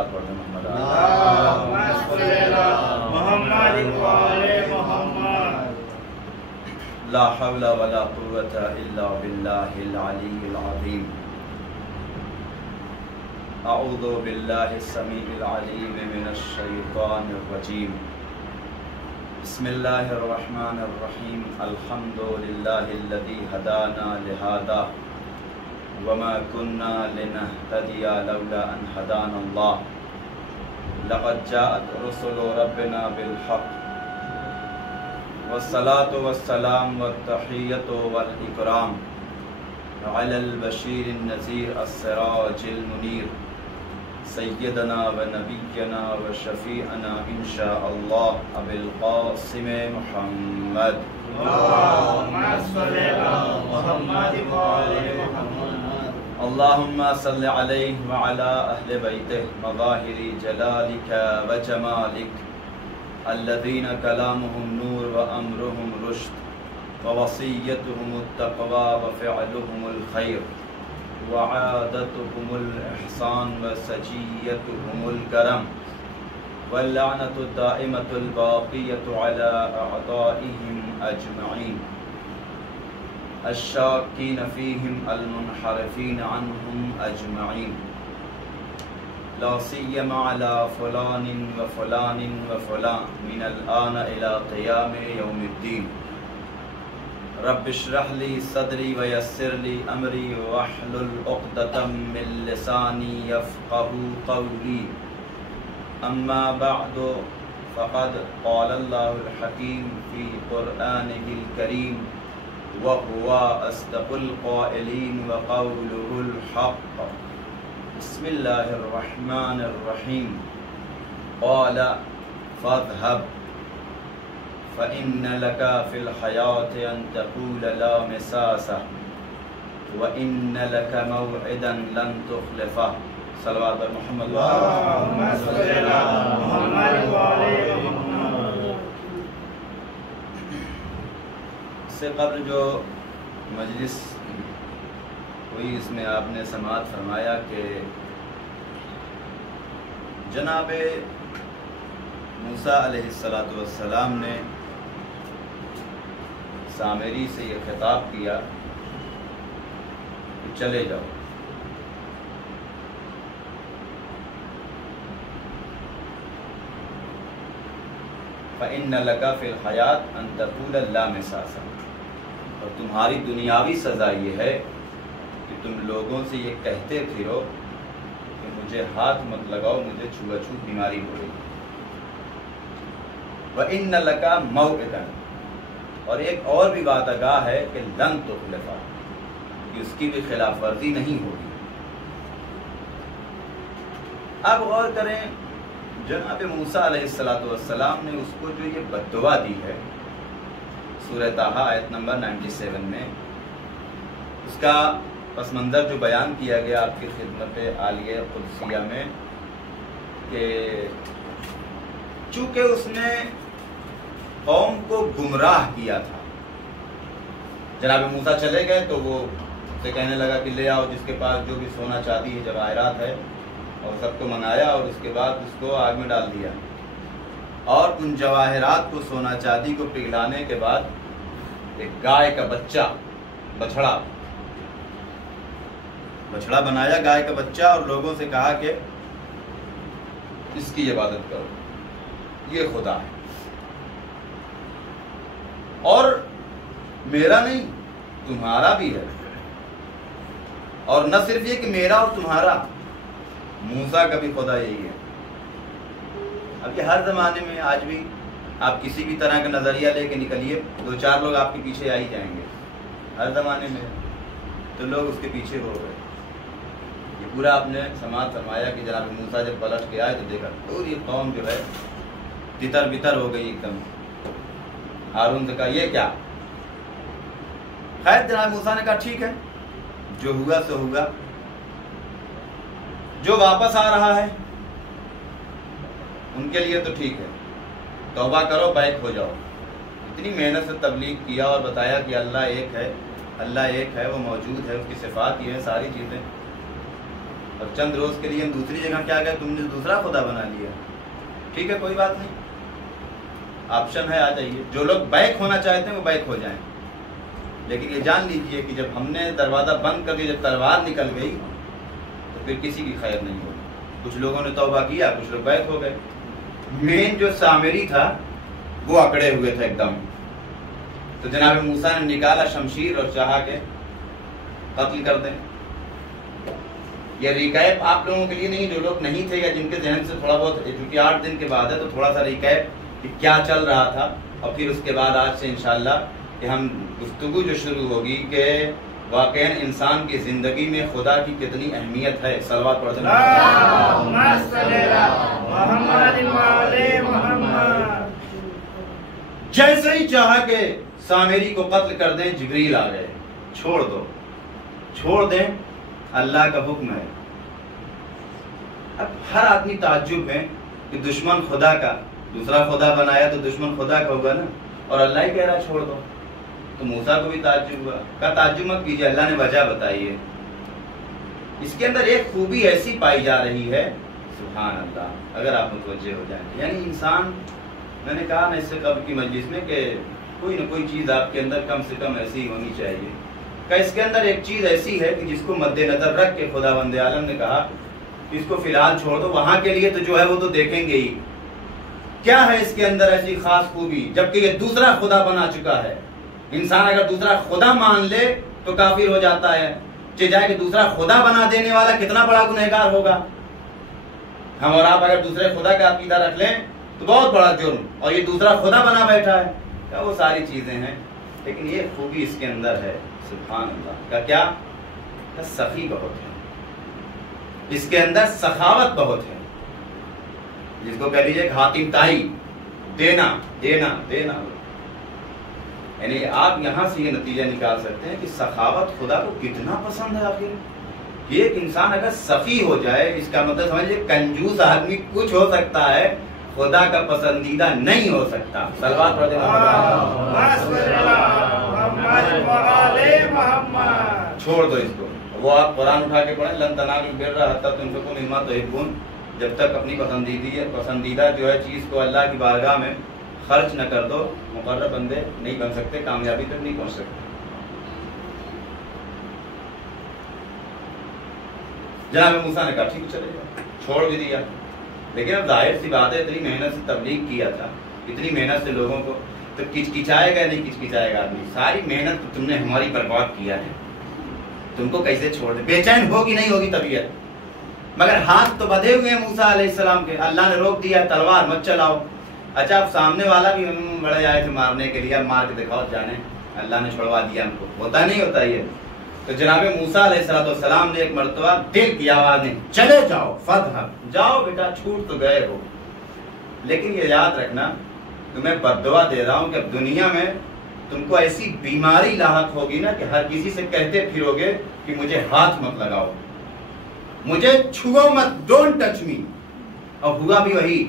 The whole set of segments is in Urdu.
محمد لا حول ولا قوة إلا بالله العلي العظيم. أعوذ بالله السميع العليم من الشيطان الرجيم. بسم الله الرحمن الرحيم. الحمد لله الذي هدانا لهذا وما كنا لنهتدي لولا أن هدانا الله. لقد جاءت رسل ربنا بالحق والصلاة والسلام والتحية والإكرام على البشير النذير السراج المنير سيدنا ونبينا وشفيعنا إن شاء الله أبي القاسم محمد. اللهم صل على محمد وآل محمد. اللهم صل عليه وعلى أهل بيته مظاهر جلالك وجمالك الذين كلامهم نور وأمرهم رشد ووصيتهم التقوى وفعلهم الخير وعادتهم الإحسان وسجيتهم الكرم واللعنة الدائمة الباقية على أعدائهم أجمعين الشاكين فيهم المنحرفين عنهم أجمعين لا سيما على فلان وفلان وفلان من الآن إلى قيام يوم الدين. رب اشرح لي صدري ويسر لي أمري واحلل عقدة من لساني يفقهوا قولي. أما بعد فقد قال الله الحكيم في قرآنه الكريم وهو أصدق القائلين وقوله الحق. بسم الله الرحمن الرحيم. قال فاذهب فإن لك في الحياة أن تقول لا مساس وإن لك موعدا لن تخلفه. صلوات محمد. اللهم صل على محمد وآل محمد. اس سے قبل جو مجلس ہوئی اس میں آپ نے سماعت فرمایا کہ جناب موسیٰ علیہ السلام نے سامری سے یہ خطاب کیا کہ چلے جاؤ. فَإِنَّ لَكَ فِي الْحَيَاةِ أَن تَقُولَ لَا مِسَاسَ. اور تمہاری دنیاوی سزا یہ ہے کہ تم لوگوں سے یہ کہتے پھرو کہ مجھے ہاتھ مت لگاؤ، مجھے چھوا چھوت بیماری ہو رہی ہے. وَإِنَّ لَكَ مَوْعِدًا. اور ایک اور بھی بات آگاہ ہے کہ لن تخلف، کہ اس کی بھی خلاف ورزی نہیں ہوگی. اب غور کریں، جناب موسیٰ علیہ السلام نے اس کو جو یہ بددعا دی ہے سورہ طٰہٰ آیت نمبر 97 میں، اس کا پس منظر جو بیان کیا گیا آپ کی خدمت عالیہ قدسیہ میں کہ چونکہ اس نے قوم کو گمراہ کیا تھا. جناب موسیٰ چلے گئے تو وہ سے کہنے لگا کہ لے آؤ جس کے پاس جو بھی سونا چاندی ہے جواہرات ہے، اور سب کو منگایا اور اس کے بعد اس کو آگ میں ڈال دیا. اور ان جواہرات کو سونا چاندی کو پگھلانے کے بعد ایک گائے کا بچہ بچڑا بنایا، گائے کا بچہ، اور لوگوں سے کہا کہ اس کی عبادت کرو، یہ خدا ہے اور میرا نہیں تمہارا بھی ہے. اور نہ صرف یہ کہ میرا اور تمہارا، موسیٰ کا بھی خدا یہی ہے. اب یہ ہر زمانے میں آج بھی آپ کسی بھی طرح کا نظریہ لے کے نکلیے، دو چار لوگ آپ کے پیچھے آ ہی جائیں گے. ہر زمانے میں تو لوگ اس کے پیچھے ہو گئے. یہ پورا آپ نے سماعت فرمایا کہ جناب موسیٰ جب پلٹ کے آئے تو دیکھا پوری قوم جو ہے تتر بتر ہو گئی ایک دم. ہارون سے کہا یہ کیا؟ خیر جناب موسیٰ نے کہا ٹھیک ہے، جو ہوا سو ہوا، جو واپس آ رہا ہے ان کے لیے تو ٹھیک ہے، توبہ کرو، بیک ہو جاؤ. اتنی محنت سے تبلیغ کیا اور بتایا کہ اللہ ایک ہے، وہ موجود ہے، اس کی صفات یہ ہیں ساری چیزیں. اور چند روز کے لیے ہم دوسری جگہ کیا گئے، تم نے دوسرا خدا بنا لیا. ٹھیک ہے کوئی بات نہیں، آپشن ہے، آ جائیے. جو لوگ بیک ہونا چاہتے ہیں وہ بیک ہو جائیں، لیکن یہ جان لیجئے کہ جب ہم نے دروازہ بند کر دیا، جب تلوار نکل گئی تو پھر کسی کی خیر نہیں ہوگی. کچھ لوگوں نے توبہ کیا، کچھ لوگ بیک ہو گئے. مین جو سامری تھا وہ اکڑے ہوئے تھے ایک دم. تو جناب موسیٰ نے نکالا شمشیر اور چاہا کہ قتل کر دیں. یہ ریکیپ آپ لوگوں کے لیے نہیں، جو لوگ نہیں تھے یا جن کے ذہن سے تھوڑا بہت، کیونکہ 8 دن کے بعد ہے تو تھوڑا سا ریکیپ کہ کیا چل رہا تھا. اور پھر اس کے بعد آج سے انشاءاللہ کہ ہم گفتگو جو شروع ہوگی کہ واقعاً انسان کی زندگی میں خدا کی کتنی اہمیت ہے. صلوات پڑھتے ہیں. جیسے ہی چاہا کہ سامری کو قتل کر دیں، جبریل آ گئے. چھوڑ دو، چھوڑ دیں، اللہ کا حکم ہے. اب ہر آدمی تعجب ہے کہ دشمن خدا کا دوسرا خدا بنایا تو دشمن خدا کا ہوگا نا، اور اللہ ہی کہہ رہا چھوڑ دو. تو موسیٰ کو بھی تعجب ہوا. کہا تعجب مت کیجیے، اللہ نے وجہ بتائی ہے. اس کے اندر ایک خوبی ایسی پائی جا رہی ہے، سبحان اللہ، اگر آپ متوجہ ہو جائیں. یعنی انسان، میں نے کہا نا اس سے قبل کی مجلس میں کہ کوئی نہ کوئی چیز آپ کے اندر کم سے کم ایسی ہونی چاہیے کہ اس کے اندر ایک چیز ایسی ہے کہ جس کو مد نظر رکھ کے خدا بند عالم نے کہا کہ اس کو فی الحال چھوڑ دو. وہاں کے لیے تو جو ہے وہ تو دیکھیں گے ہی کیا ہے اس کے اندر ایسی خاص خوبی، جبکہ یہ دوسرا خدا بنا چکا ہے. انسان اگر دوسرا خدا مان لے تو کافر ہو جاتا ہے. جائے کہ دوسرا خدا بنا دینے والا کتنا بڑا گنہگار ہوگا. ہم اور آپ اگر دوسرے خدا کا عقیدہ رکھ لیں تو بہت بڑا جرم، اور یہ دوسرا خدا بنا بیٹھا ہے. کیا وہ ساری چیزیں ہیں، لیکن یہ خوبی اس کے اندر ہے، سبحان اللہ کا. کیا سخی بہت ہے اس کے اندر، سخاوت بہت ہے، جس کو کہہ لیجیے حاتم تائی، دینا دینا دینا. یعنی آپ یہاں سے یہ نتیجہ نکال سکتے ہیں کہ سخاوت خدا کو کتنا پسند ہے. آخر یہ ایک انسان اگر سخی ہو جائے، اس کا مطلب سمجھے کنجوس آدمی کچھ ہو سکتا ہے، خدا کا پسندیدہ نہیں ہو سکتا. صلوات پڑھتے ہیں. چھوڑ دو اس کو. وہ آپ قرآن اٹھا کے پڑھیں، لن تنالوا البر حتی تنفقوا مما تحبون. جب تک اپنی پسندیدہ جو ہے چیز کو اللہ کی بارگاہ میں خرچ نہ کر دو، مقرب بندے نہیں بن سکتے، کامیابی تک نہیں پہنچ سکتے. جناب موسیٰ نے کہا ٹھیک چلے گا، چھوڑ بھی دیا. لیکن اب ظاہر سی بات ہے، اتنی محنت سے تبلیغ کیا تھا، اتنی محنت سے لوگوں کو، تو کچکچائے گا نہیں کچکچائے گا آدمی. ساری محنت تم نے ہماری برباد کیا ہے، تم کو کیسے چھوڑ دے. بے چین ہوگی نہیں ہوگی طبیعت، مگر ہاتھ تو بدھے ہوئے ہیں موسیٰ علیہ السلام کے. اللہ نے روک دیا تلوار مت چلاؤ. اچھا اب سامنے والا بھی بڑے آئے تھے مارنے کے لیے، اب مار کے دکھاؤ جانے. اللہ نے چھوڑوا دیا ہم کو. ہوتا نہیں ہوتا یہ. تو جناب موسیٰ علیہ السلام نے ایک مرتبہ دل کی آواز نے چلے جاؤ، فذهب، جاؤ بیٹا، چھوٹ تو گئے ہو، لیکن یہ یاد رکھنا تمہیں بد دعا دے رہا ہوں کہ اب دنیا میں تم کو ایسی بیماری لاحق ہوگی نا کہ ہر کسی سے کہتے پھرو گے کہ مجھے ہاتھ مت لگاؤ، مجھے چھو مت، ڈونٹ ٹچ می. اور ہوا بھی وہی.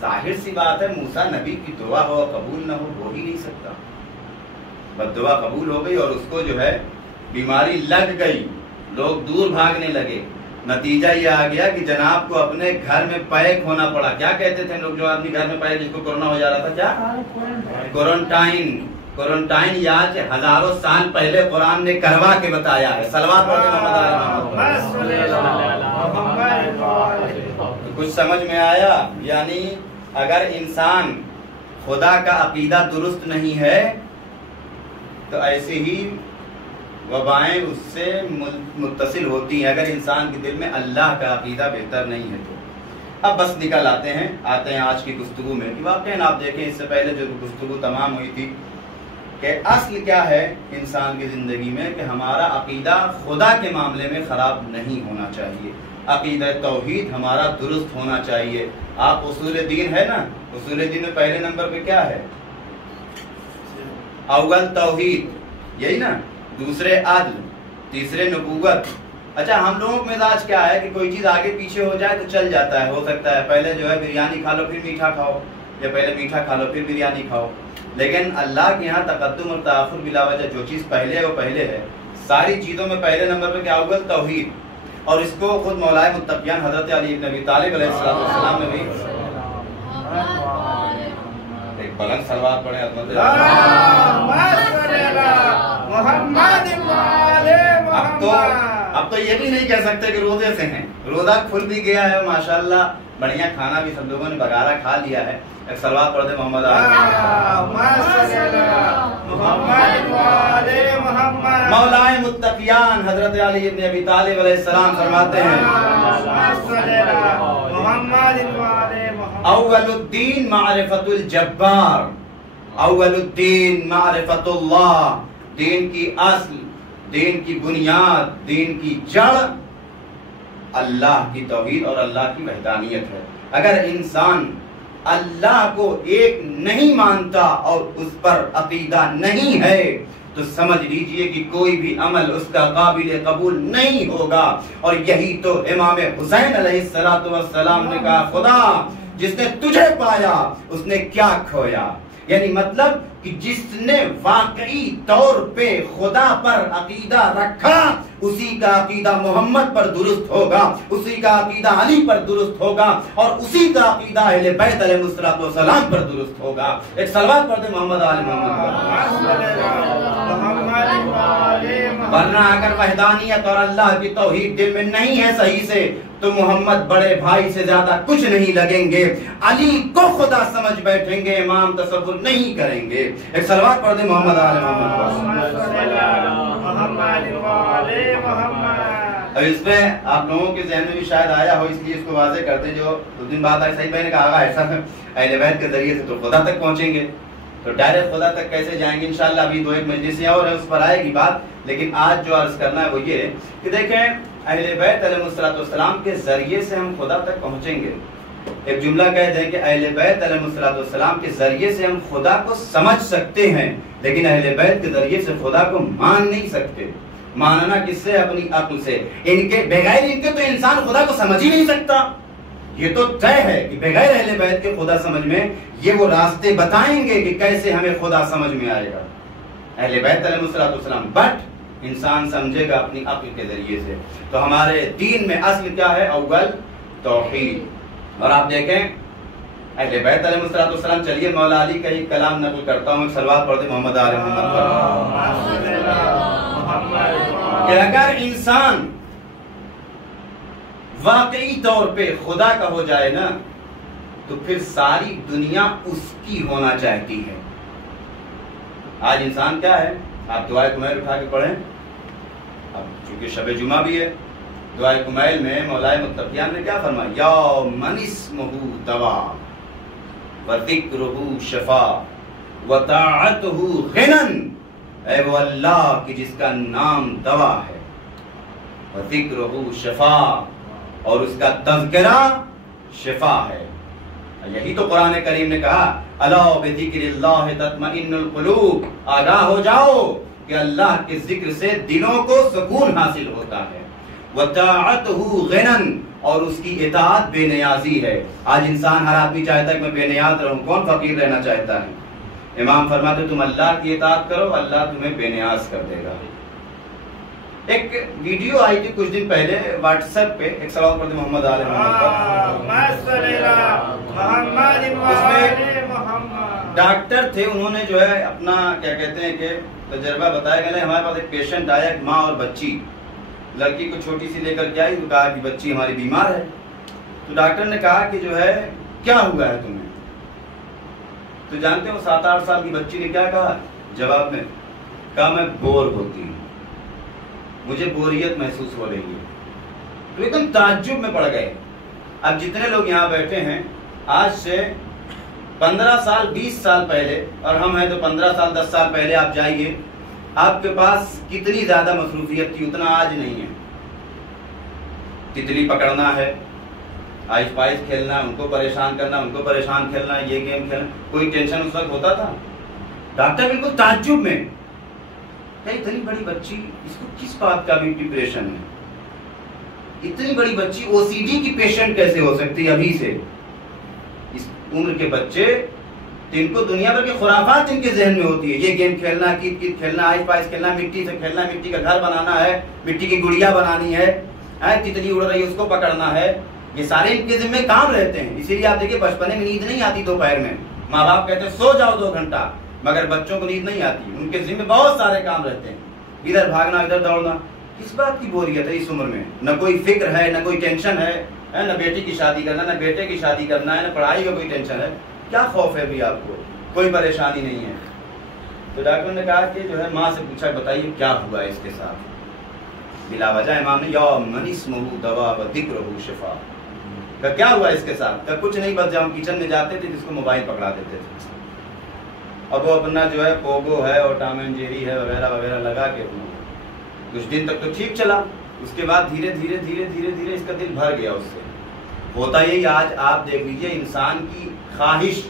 ظاہر سی بات ہے، موسیٰ نبی کی دعا ہو قبول نہ ہو ہی نہیں سکتا. بد دعا قبول ہو گئی اور اس کو جو ہے بیماری لگ گئی، لوگ دور بھاگنے لگے. نتیجہ یہ آ گیا کہ جناب کو اپنے گھر میں پیک ہونا پڑا. کیا کہتے تھے لوگ جو آدمی گھر میں پیک، جس کو کورونا ہو جا رہا تھا، کیا کورنٹائن. کورنٹائن یاد ہزاروں سال پہلے قرآن نے کروا کے بتایا ہے. صلوات کچھ سمجھ میں آیا؟ یعنی اگر انسان خدا کا عقیدہ درست نہیں ہے تو ایسے ہی وبائیں اس سے متصل ہوتی ہیں، اگر انسان کے دل میں اللہ کا عقیدہ بہتر نہیں ہے تو. اب بس نکل آتے ہیں آج کی گفتگو میں کہ واقعاً آپ دیکھیں اس سے پہلے جو گفتگو تمام ہوئی تھی کہ اصل کیا ہے انسان کی زندگی میں کہ ہمارا عقیدہ خدا کے معاملے میں خراب نہیں ہونا چاہیے. عقیدہ توحید ہمارا درست ہونا چاہیے. آپ اصول دین ہے نا، اصول دین میں پہلے نمبر پہ کیا ہے؟ اول توحید، یہی نا، دوسرے عدل، تیسرے نبوت. اچھا ہم لوگوں کا مزاج کیا ہے کہ کوئی چیز آگے پیچھے ہو جائے تو چل جاتا ہے، ہو سکتا ہے پہلے جو ہے بریانی کھا لو پھر میٹھا کھاؤ، یا پہلے میٹھا کھا لو پھر بریانی کھاؤ. لیکن اللہ کے یہاں تقدم اور تاخر بلا وجہ، جو چیز پہلے ہے وہ پہلے ہے. ساری چیزوں میں پہلے نمبر پہ کیا؟ اول توحید. اور اس کو خود مولائے متقیان حضرت علی بن ابی طالب علیہ السلام نے بھی ایک بلند صلوات پڑھے عظمت اب تو یہ بھی نہیں کہہ سکتے کہ روزے سے ہیں، روزہ کھل بھی گیا ہے ماشاءاللہ، بڑھیا کھانا بھی سب لوگوں نے بغارہ کھا لیا ہے۔ ایک صلوات پڑھ دے محمد مولائے متقیان حضرت علی بن ابی طالب علیہ السلام فرماتے ہیں اول الدین معرفت الجبار، اول الدین معرفت اللہ، دین کی اصل، دین کی بنیاد، دین کی جڑ اللہ کی توحید اور اللہ کی وحدانیت ہے۔ اگر انسان اللہ کو ایک نہیں مانتا اور اس پر عقیدہ نہیں ہے تو سمجھ لیجئے کہ کوئی بھی عمل اس کا قابل قبول نہیں ہوگا۔ اور یہی تو امام حسین علیہ السلام نے کہا، خدا جس نے تجھے پایا اس نے کیا کھویا، یعنی مطلب کہ جس نے واقعی طور پہ خدا پر عقیدہ رکھا اسی کا عقیدہ محمد پر درست ہوگا، اسی کا عقیدہ علی پر درست ہوگا، اور اسی کا عقیدہ اہل بیت علیہ السلام پر درست ہوگا۔ ایک صلوات پڑھ دیں محمد آل محمد پر۔ ورنہ اگر وحدانیت اور اللہ کی توحید دل میں نہیں ہے صحیح سے تو محمد بڑے بھائی سے زیادہ کچھ نہیں لگیں گے، علی کو خدا سمجھ بیٹھیں گے، امام تصور نہیں کریں گے۔ ایک صلوات پڑھ دیں محمد آل محمد۔ اب اس پہ آپ لوگوں کے ذہن میں بھی شاید آیا ہو، اس لیے اس کو واضح کرتے، جو اس دن بعد صحیح بھائی نے کہا آگا ایسا اہل بیت کے ذریعے سے تو خدا تک پہنچیں گے، تو ڈائریکٹ خدا تک کیسے جائیں گے؟ انشاءاللہ ابھی دو ایک مجلسیں اور ہیں، اس پر آئے گی بات، لیکن آج جو عرض کرنا ہے وہ یہ ہے کہ دیکھیں اہل بیت علیہ السلام کے ذریعے سے ہم خدا تک پہنچیں گے۔ ایک جملہ کہہ دیں کہ اہل بیت علیہ السلام کے ذریعے سے ہم خدا کو سمجھ سکتے ہیں، لیکن اہل بیت کے ذریعے سے خدا کو مان نہیں سکتے۔ ماننا کس سے؟ اپنی عقل سے۔ ان کے بغیر ان کے تو انسان خدا کو سمجھ ہی نہیں سکتا۔ یہ تو طے ہے کہ بغیر اہل بیت کے خدا سمجھ میں یہ وہ راستے بتائیں گے کہ کیسے ہمیں خدا سمجھ میں آئے گا، اہل بیت علیہ السلام، بٹ انسان سمجھے گا اپنی عقل کے ذریعے سے۔ تو ہمارے دین میں اصل کیا ہے؟ اول توحید۔ اور آپ دیکھیں اہل بیت علیہ السلام، چلیے مولا علی کا ایک کلام نقل کرتا ہوں، صلوات پڑھ دیں محمد آل محمد پر، کہ اگر انسان واقعی طور پہ خدا کا ہو جائے نا تو پھر ساری دنیا اس کی ہونا چاہتی ہے۔ آج انسان کیا ہے؟ آپ دعائے کمیل اٹھا کے پڑھیں، اب چونکہ شب جمعہ بھی ہے، دعائے کمیل میں مولائے متقیان نے کیا فرمایا؟ یا من اسمہ دوا وذکرہ شفا وطاعتہ غنن، اے وہ اللہ کی جس کا نام دوا ہے، وذکرہ شفا، اور اس کا تذکرہ شفا ہے۔ یہی تو قرآن کریم نے کہا الا بذکر اللہ تطمئن القلوب، آگاہ ہو جاؤ کہ اللہ کے ذکر سے دلوں کو سکون حاصل ہوتا ہے۔ وطاعتہ غنن، اور اس کی اطاعت بے نیازی ہے۔ آج انسان ہر آدمی چاہتا ہے کہ میں بے نیاز رہوں، کون فقیر رہنا چاہتا ہے؟ امام فرماتے تم اللہ کی اطاعت کرو، اللہ تمہیں بے نیاز کر دے گا۔ ایک ویڈیو آئی تھی کچھ دن پہلے واٹس ایپ پہ، ایک سوال پڑھتے محمد آل محمد۔ ڈاکٹر تھے، انہوں نے جو ہے اپنا کیا کہتے ہیں کہ تجربہ بتایا کہ ہمارے پاس ایک پیشنٹ آیا، ایک ماں اور بچی، لڑکی کو چھوٹی سی لے کر کے آئی، تو کہا کہ بچی ہماری بیمار ہے۔ تو ڈاکٹر نے کہا کہ جو ہے کیا ہوا ہے تمہیں؟ تو جانتے ہو 7-8 سال کی بچی نے کیا کہا جواب میں؟ کہا میں بور ہوتی ہوں، مجھے بوریت محسوس ہو رہی ہے۔ تو ایک دم تعجب میں پڑ گئے۔ اب جتنے لوگ یہاں بیٹھے ہیں، آج سے 15 سال 20 سال پہلے، اور ہم ہیں تو 15 سال 10 سال پہلے آپ جائیے، آپ کے پاس کتنی زیادہ مصروفیت تھی، اتنا آج نہیں ہے۔ تتلی پکڑنا ہے، آئس پائس کھیلنا، ان کو پریشان کرنا، ان کو پریشان کھیلنا، یہ گیم کھیلنا، کوئی ٹینشن اس وقت ہوتا تھا؟ ڈاکٹر بالکل تعجب میں، اتنی بڑی بچی، اس کو کس بات کا بھی ڈپریشن ہے؟ اتنی بڑی بچی او سی ڈی کی پیشنٹ کیسے ہو سکتی ہے ابھی سے؟ اس عمر کے بچے، ان کو دنیا بھر کی خرافات ان کے ذہن میں ہوتی ہے، یہ گیم کھیلنا، کیت کیت کھیلنا، آئس پائس کھیلنا، مٹی سے کھیلنا، مٹی کا گھر بنانا ہے، مٹی کی گڑیا بنانی ہے، تتلی اڑ رہی ہے اس کو پکڑنا ہے، یہ سارے ان کے ذمہ کام رہتے ہیں. اسی لیے آپ دیکھیے بچپنے میں نیند نہیں آتی دوپہر میں، ماں باپ کہتے ہیں سو جاؤ 2 گھنٹہ، مگر بچوں کو نیند نہیں آتی، ان کے ذمہ بہت سارے کام رہتے ہیں، ادھر بھاگنا ادھر دوڑنا. کس بات کی بوریت ہے اس عمر میں؟ نہ کوئی فکر ہے، نہ کوئی ٹینشن ہے، نہ بیٹی کی شادی کرنا، نہ بیٹے کی شادی کرنا ہے، نہ پڑھائی کا کوئی ٹینشن ہے. کیا خوف ہے بھی آپ کو؟ کوئی پریشانی نہیں ہے. تو ڈاکٹر نے کہا کہ جو ہے ماں سے پوچھا بتائیے کیا ہوا ہے اس کے ساتھ. بلا وجہ امام نے یا من اسمہ دوا و ذکرہ شفا، کہ کیا ہوا اس کے ساتھ؟ کہ کچھ نہیں، بس جب ہم کچن میں جاتے تھے جس کو موبائل پکڑا دیتے تھے، اب وہ اپنا جو ہے پوگو ہے اور ٹام اینڈ جیری ہے وغیرہ وغیرہ لگا کے کچھ دن تک تو ٹھیک چلا، اس کے بعد دھیرے دھیرے دھیرے دھیرے دھیرے اس کا دل بھر گیا اس سے. ہوتا یہی آج آپ دیکھ لیجیے، انسان کی خواہش،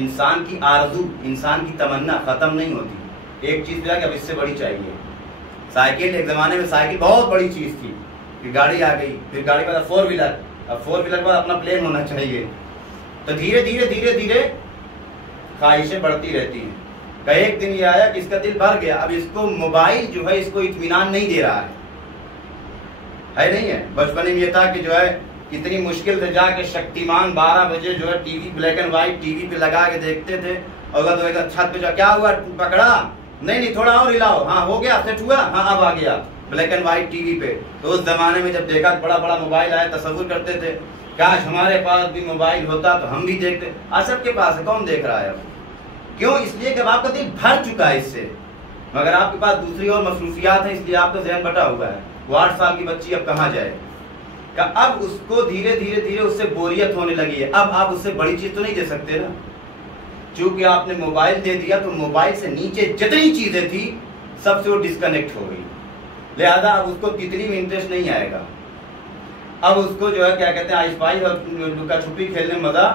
انسان کی آرزو، انسان کی تمنا ختم نہیں ہوتی. ایک چیز کہ اب اس سے بڑی چاہیے. سائیکل، ایک زمانے میں سائیکل بہت بڑی چیز تھی، پھر گاڑی آ گئی، پھر گاڑی کے بعد 4 ویلر، اب 4 ویلر کے بعد اپنا پلین ہونا چاہیے. تو دھیرے دھیرے دھیرے دھیرے خواہشیں بڑھتی رہتی ہیں. کہ ایک دن یہ آیا کہ اس کا دل بھر گیا، اب اس کو موبائل جو ہے اس کو اطمینان نہیں دے رہا ہے نہیں ہے. بچپن میں یہ تھا کہ جو ہے اتنی مشکل سے جا کے شکتیمان 12 بجے جو ہے T V black and white T V پہ لگا کے دیکھتے تھے، اور تو ایک چھت پہ جو کیا ہوا پکڑا، نہیں تھوڑا اور ہلاؤ، ہاں ہو گیا سیٹ ہوا، ہاں اب آ گیا black and white T V پہ. تو اس زمانے میں جب دیکھا بڑا بڑا موبائل آیا تصور کرتے تھے کاش ہمارے پاس بھی موبائل ہوتا تو ہم بھی دیکھتے. آج سب کے پاس ہے، کون دیکھ رہا ہے؟ کیوں؟ اس لیے کہ آپ کا دل بھر چکا ہے اس سے، مگر آپ کے پاس دوسری اور مصروفیات ہیں، اس لیے آپ کا ذہن بٹا ہوا ہے. وہ 8 سال کی بچی اب کہاں جائے؟ کہ اب اس کو دھیرے دھیرے دھیرے اس سے بوریت ہونے لگی ہے. اب آپ اس سے بڑی چیز تو نہیں دے سکتے نا، چونکہ آپ نے موبائل دے دیا تو موبائل سے نیچے جتنی چیزیں تھی سب سے وہ ڈسکنیکٹ ہو گئی. لہذا اب اس کو تتلی میں انٹرسٹ نہیں آئے گا. اب اس کو جو ہے کیا کہتے ہیں آئس پائس اور لکا چھپی کھیلنے میں مزہ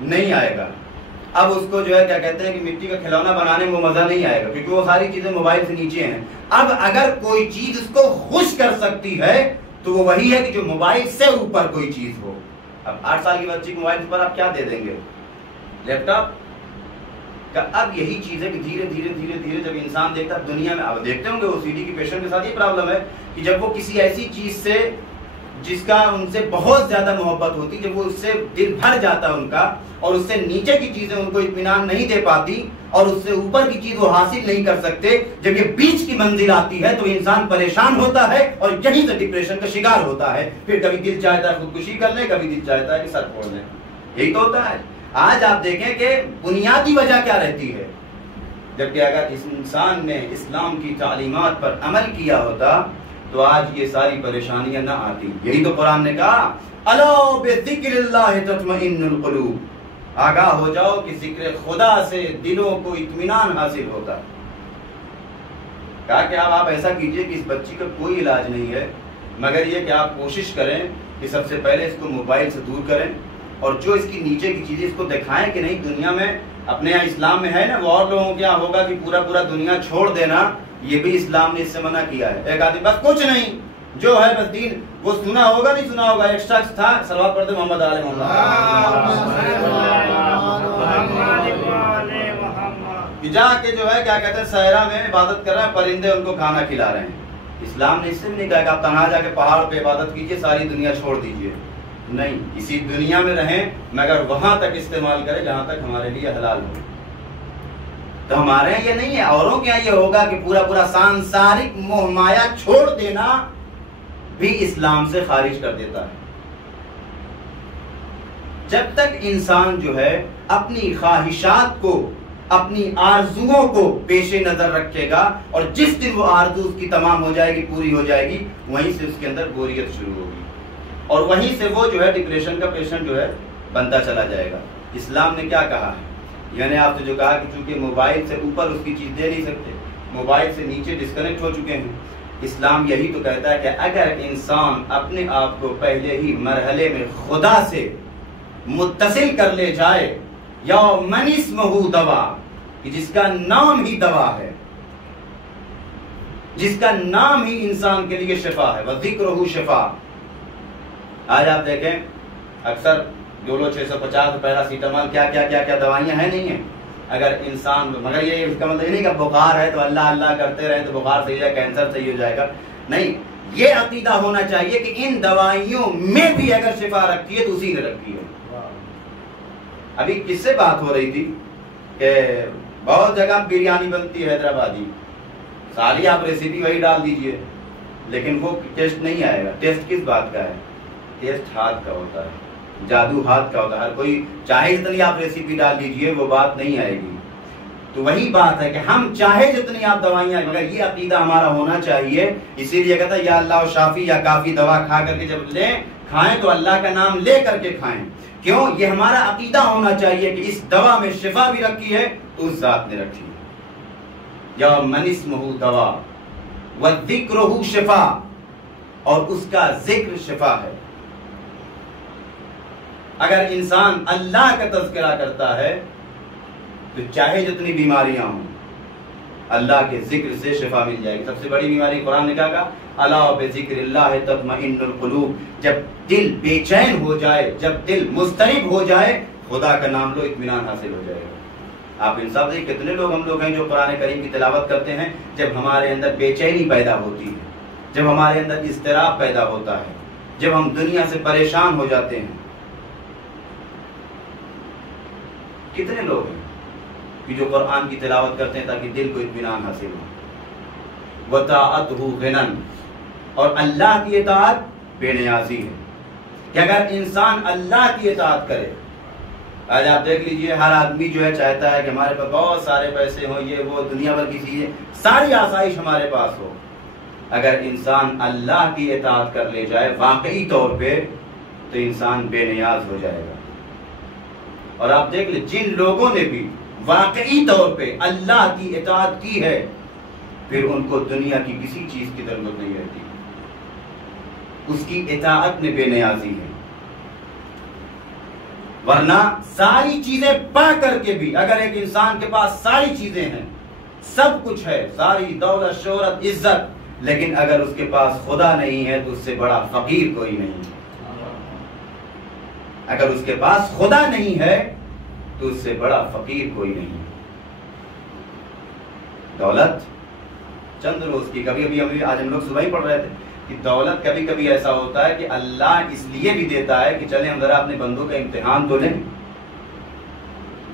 نہیں آئے گا. اب اس کو جو ہے کیا کہتے ہیں کہ مٹی کا کھلونا بنانے میں مزہ نہیں آئے گا، کیونکہ وہ ساری چیزیں موبائل سے نیچے ہیں. اب اگر کوئی چیز اس کو خوش کر سکتی ہے تو وہ وہی ہے کہ جو موبائل سے اوپر کوئی چیز ہو. اب 8 سال کی بچی کو موبائل پر آپ کیا دے دیں گے؟ لیپ ٹاپ کا. اب یہی چیز ہے کہ دھیرے دھیرے دھیرے دھیرے جب انسان دیکھتا ہے دنیا میں، اب دیکھتے ہوں گے وہ سی ڈی کی پیشنٹ کے ساتھ یہ پرابلم ہے کہ جب وہ کسی ایسی چیز سے جس کا ان سے بہت زیادہ محبت ہوتی، جب وہ اس سے دل بھر جاتا ان کا، اور اس سے نیچے کی چیزیں ان کو اطمینان نہیں دے پاتی اور اس سے اوپر کی چیز وہ حاصل نہیں کر سکتے، جب یہ بیچ کی منزل آتی ہے تو انسان پریشان ہوتا ہے اور یہیں سے ڈپریشن کا شکار ہوتا ہے. پھر کبھی دل چاہتا ہے خودکشی کر لیں، کبھی دل چاہتا ہے کہ سر پھوڑ لیں. یہی تو ہوتا ہے. آج آپ دیکھیں کہ بنیادی وجہ کیا رہتی ہے، جبکہ اگر اس انسان نے اسلام کی تعلیمات پر عمل کیا ہوتا تو آج یہ ساری پریشانیاں نہ آتی. یہی تو قرآن نے کہا الا بذکر اللہ تطمئن القلوب، آگاہ ہو جاؤ کہ ذکر خدا سے دلوں کو اطمینان حاصل ہوتا ہے. کہا کہ آپ ایسا کیجئے کہ اس بچی کا کوئی علاج نہیں ہے، مگر یہ کہ آپ کوشش کریں کہ سب سے پہلے اس کو موبائل سے دور کریں، اور جو اس کی نیچے کی چیزیں اس کو دکھائیں کہ نہیں دنیا میں اپنے یہاں اسلام میں ہے نا، وہ اور لوگوں کے یہاں ہوگا کہ پورا پورا دنیا چھوڑ دینا، یہ بھی اسلام نے اس سے منع کیا ہے. ایک آدمی بس کچھ نہیں جو ہے بس دین، وہ سنا ہوگا نہیں سنا ہوگا، ایک شخص تھا صلوات پڑھتے محمد آل محمد، جا کے جو ہے کیا کہتے ہیں صحرا میں عبادت کر رہے ہیں، پرندے ان کو کھانا کھلا رہے ہیں. اسلام نے اس سے بھی نہیں کہا کہ آپ تنہا جا کے پہاڑ پہ عبادت کیجئے، ساری دنیا چھوڑ دیجئے. نہیں، اسی دنیا میں رہیں مگر وہاں تک استعمال کریں جہاں تک ہمارے لیے حلال ہو. تو ہمارے یہاں یہ نہیں ہے، اوروں کے یہاں یہ ہوگا کہ پورا پورا سانسارک موہ مایا چھوڑ دینا بھی اسلام سے خارج کر دیتا ہے. جب تک انسان جو ہے اپنی خواہشات کو، اپنی آرزوؤں کو پیش نظر رکھے گا، اور جس دن وہ آرزو اس کی تمام ہو جائے گی، پوری ہو جائے گی، وہیں سے اس کے اندر بوریت شروع ہوگی، اور وہیں سے وہ جو ہے ڈپریشن کا پیشنٹ جو ہے بنتا چلا جائے گا. اسلام نے کیا کہا ہے؟ یعنی آپ سے جو کہا کہ چونکہ موبائل سے اوپر اس کی چیز دے نہیں سکتے، موبائل سے نیچے ڈسکنیکٹ ہو چکے ہیں. اسلام یہی تو کہتا ہے کہ اگر انسان اپنے آپ کو پہلے ہی مرحلے میں خدا سے متصل کر لے جائے، یا من اسمہ دوا، کہ جس کا نام ہی دوا ہے، جس کا نام ہی انسان کے لیے شفا ہے، وذکرہ شفا. آج آپ دیکھیں اکثر ڈولو 650 پیراسیٹامول کیا کیا کیا کیا دوائیاں ہیں نہیں ہیں. اگر انسان، مگر یہ اس کا مطلب نہیں کہ بخار ہے تو اللہ اللہ کرتے رہیں تو بخار صحیح ہے، کینسر صحیح ہو جائے گا. نہیں، یہ عقیدہ ہونا چاہیے کہ ان دوائیوں میں بھی اگر شفا رکھی ہے تو اسی نے رکھی ہے۔ ابھی کس سے بات ہو رہی تھی کہ بہت جگہ بریانی بنتی ہے حیدرآبادی، ساری آپ ریسیپی وہی ڈال دیجئے لیکن وہ ٹیسٹ نہیں آئے گا۔ ٹیسٹ کس بات کا ہے؟ ٹیسٹ ہاتھ کا ہوتا ہے، جادو ہاتھ کا ہوتا ہے۔ ہر کوئی چاہے جتنی آپ ریسیپی ڈال دیجئے وہ بات نہیں آئے گی۔ تو وہی بات ہے کہ ہم چاہے جتنی آپ دوائیاں، مگر یہ عقیدہ ہمارا ہونا چاہیے۔ اسی لیے کہتا ہے یا اللہ شافی یا کافی دوا کھا کر کے جب لیں کھائیں تو اللہ کا نام لے کر کے کھائیں۔ کیوں؟ یہ ہمارا عقیدہ ہونا چاہیے کہ اس دوا میں شفا بھی رکھی ہے تو اس ذات نے رکھی ہے۔ یا من اسمہ دوا وذکرہ شفا، اور اس کا ذکر شفا ہے۔ اگر انسان اللہ کا تذکرہ کرتا ہے تو چاہے جتنی بیماریاں ہوں اللہ کے ذکر سے شفا مل جائے گی۔ سب سے بڑی بیماری قرآن نے کہا کہ الا بذکر اللہ تطمئن القلوب، جب دل بے چین ہو جائے، جب دل مضطرب ہو جائے، خدا کا نام لو، اطمینان حاصل ہو جائے گا۔ آپ انصاف دیکھیں کتنے لوگ ہم لوگ ہیں جو قرآن کریم کی تلاوت کرتے ہیں، جب ہمارے اندر بے چینی پیدا ہوتی ہے، جب ہمارے اندر اضطراب پیدا ہوتا ہے، جب ہم دنیا سے پریشان ہو جاتے ہیں۔ کتنے لوگ ہیں کہ جو قرآن کی تلاوت کرتے ہیں تاکہ دل کو اطمینان حاصل ہو۔ وطاعتہ غنن، اور اللہ کی اطاعت بے نیازی ہے، کہ اگر انسان اللہ کی اطاعت کرے، آج آپ دیکھ لیجئے ہر آدمی جو ہے چاہتا ہے کہ ہمارے پاس بہت سارے پیسے ہوں، یہ وہ دنیا بھر کی چیزیں، ساری آسائش ہمارے پاس ہو۔ اگر انسان اللہ کی اطاعت کر لے جائے واقعی طور پہ تو انسان بے نیاز ہو جائے گا۔ اور آپ دیکھ لیں جن لوگوں نے بھی واقعی طور پہ اللہ کی اطاعت کی ہے، پھر ان کو دنیا کی کسی چیز کی ضرورت نہیں رہتی، اس کی اطاعت میں بے نیازی ہے۔ ورنہ ساری چیزیں پا کر کے بھی اگر ایک انسان کے پاس ساری چیزیں ہیں، سب کچھ ہے، ساری دولت، شہرت، عزت، لیکن اگر اس کے پاس خدا نہیں ہے تو اس سے بڑا فقیر کوئی نہیں۔ اگر اس کے پاس خدا نہیں ہے تو اس سے بڑا فقیر کوئی نہیں۔ دولت چند روز کی، کبھی کبھی آج ہم لوگ صبح ہی پڑھ رہے تھے کہ دولت کبھی کبھی ایسا ہوتا ہے کہ اللہ اس لیے بھی دیتا ہے کہ چلیں ہم ذرا اپنے بندوں کا امتحان تو لیں،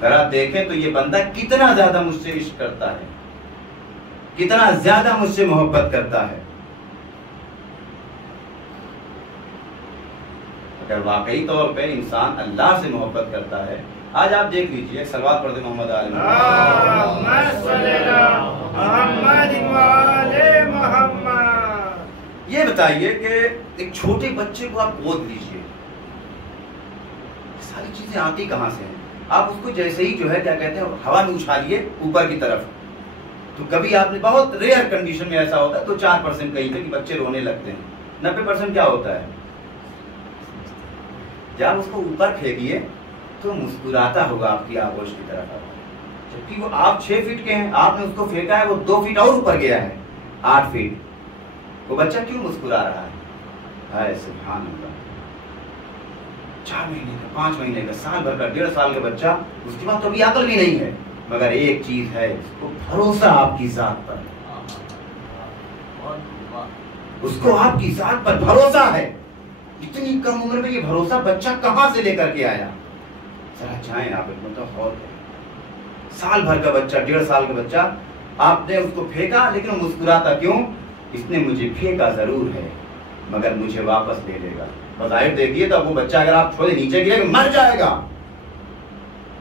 ذرا دیکھیں تو یہ بندہ کتنا زیادہ مجھ سے عشق کرتا ہے، کتنا زیادہ مجھ سے محبت کرتا ہے۔ اگر واقعی طور پہ انسان اللہ سے محبت کرتا ہے، آج آپ دیکھ لیجئے صلوات پڑھتے محمد علیہ محمد۔ یہ بتائیے کہ ایک چھوٹے بچے کو آپ گود لیجئے، ساری چیزیں آتی کہاں سے ہیں؟ آپ اس کو جیسے ہی جو ہے کیا کہتے ہیں ہوا میں اچھالیے اوپر کی طرف، تو کبھی آپ نے بہت ریئر کنڈیشن میں ایسا ہوتا ہے تو 4% کہیں پہ کہ بچے رونے لگتے ہیں، 90% کیا ہوتا ہے؟ جب اس کو اوپر پھینکیے تو مسکراتا ہوگا آپ کی آغوش کی طرف، جبکہ وہ آپ 6 فٹ کے ہیں، آپ نے اس کو پھینکا ہے وہ 2 فٹ اور اوپر گیا ہے، 8 فٹ۔ وہ بچہ کیوں مسکرا رہا ہے؟ اے سبحان اللہ! 4 مہینے کا، 5 مہینے کا، سال بھر کا، 1.5 سال کا بچہ، اس کے بعد تو ابھی عقل بھی نہیں ہے، مگر ایک چیز ہے، اس کو بھروسہ آپ کی ذات پر، اس کو آپ کی ذات پر بھروسہ ہے۔ اتنی کم عمر میں یہ بھروسہ بچہ کہاں سے لے کر کے آیا؟ ذرا جائیں آپ ایک مطلب غور کریں، سال بھر کا بچہ، 1.5 سال کا بچہ، آپ نے اس کو پھینکا لیکن وہ مسکراتا کیوں؟ اس نے مجھے پھینکا ضرور ہے مگر مجھے واپس لے لے گا۔ بظاہر دیکھیے تو وہ بچہ اگر آپ چھوڑے نیچے گرے گا مر جائے گا،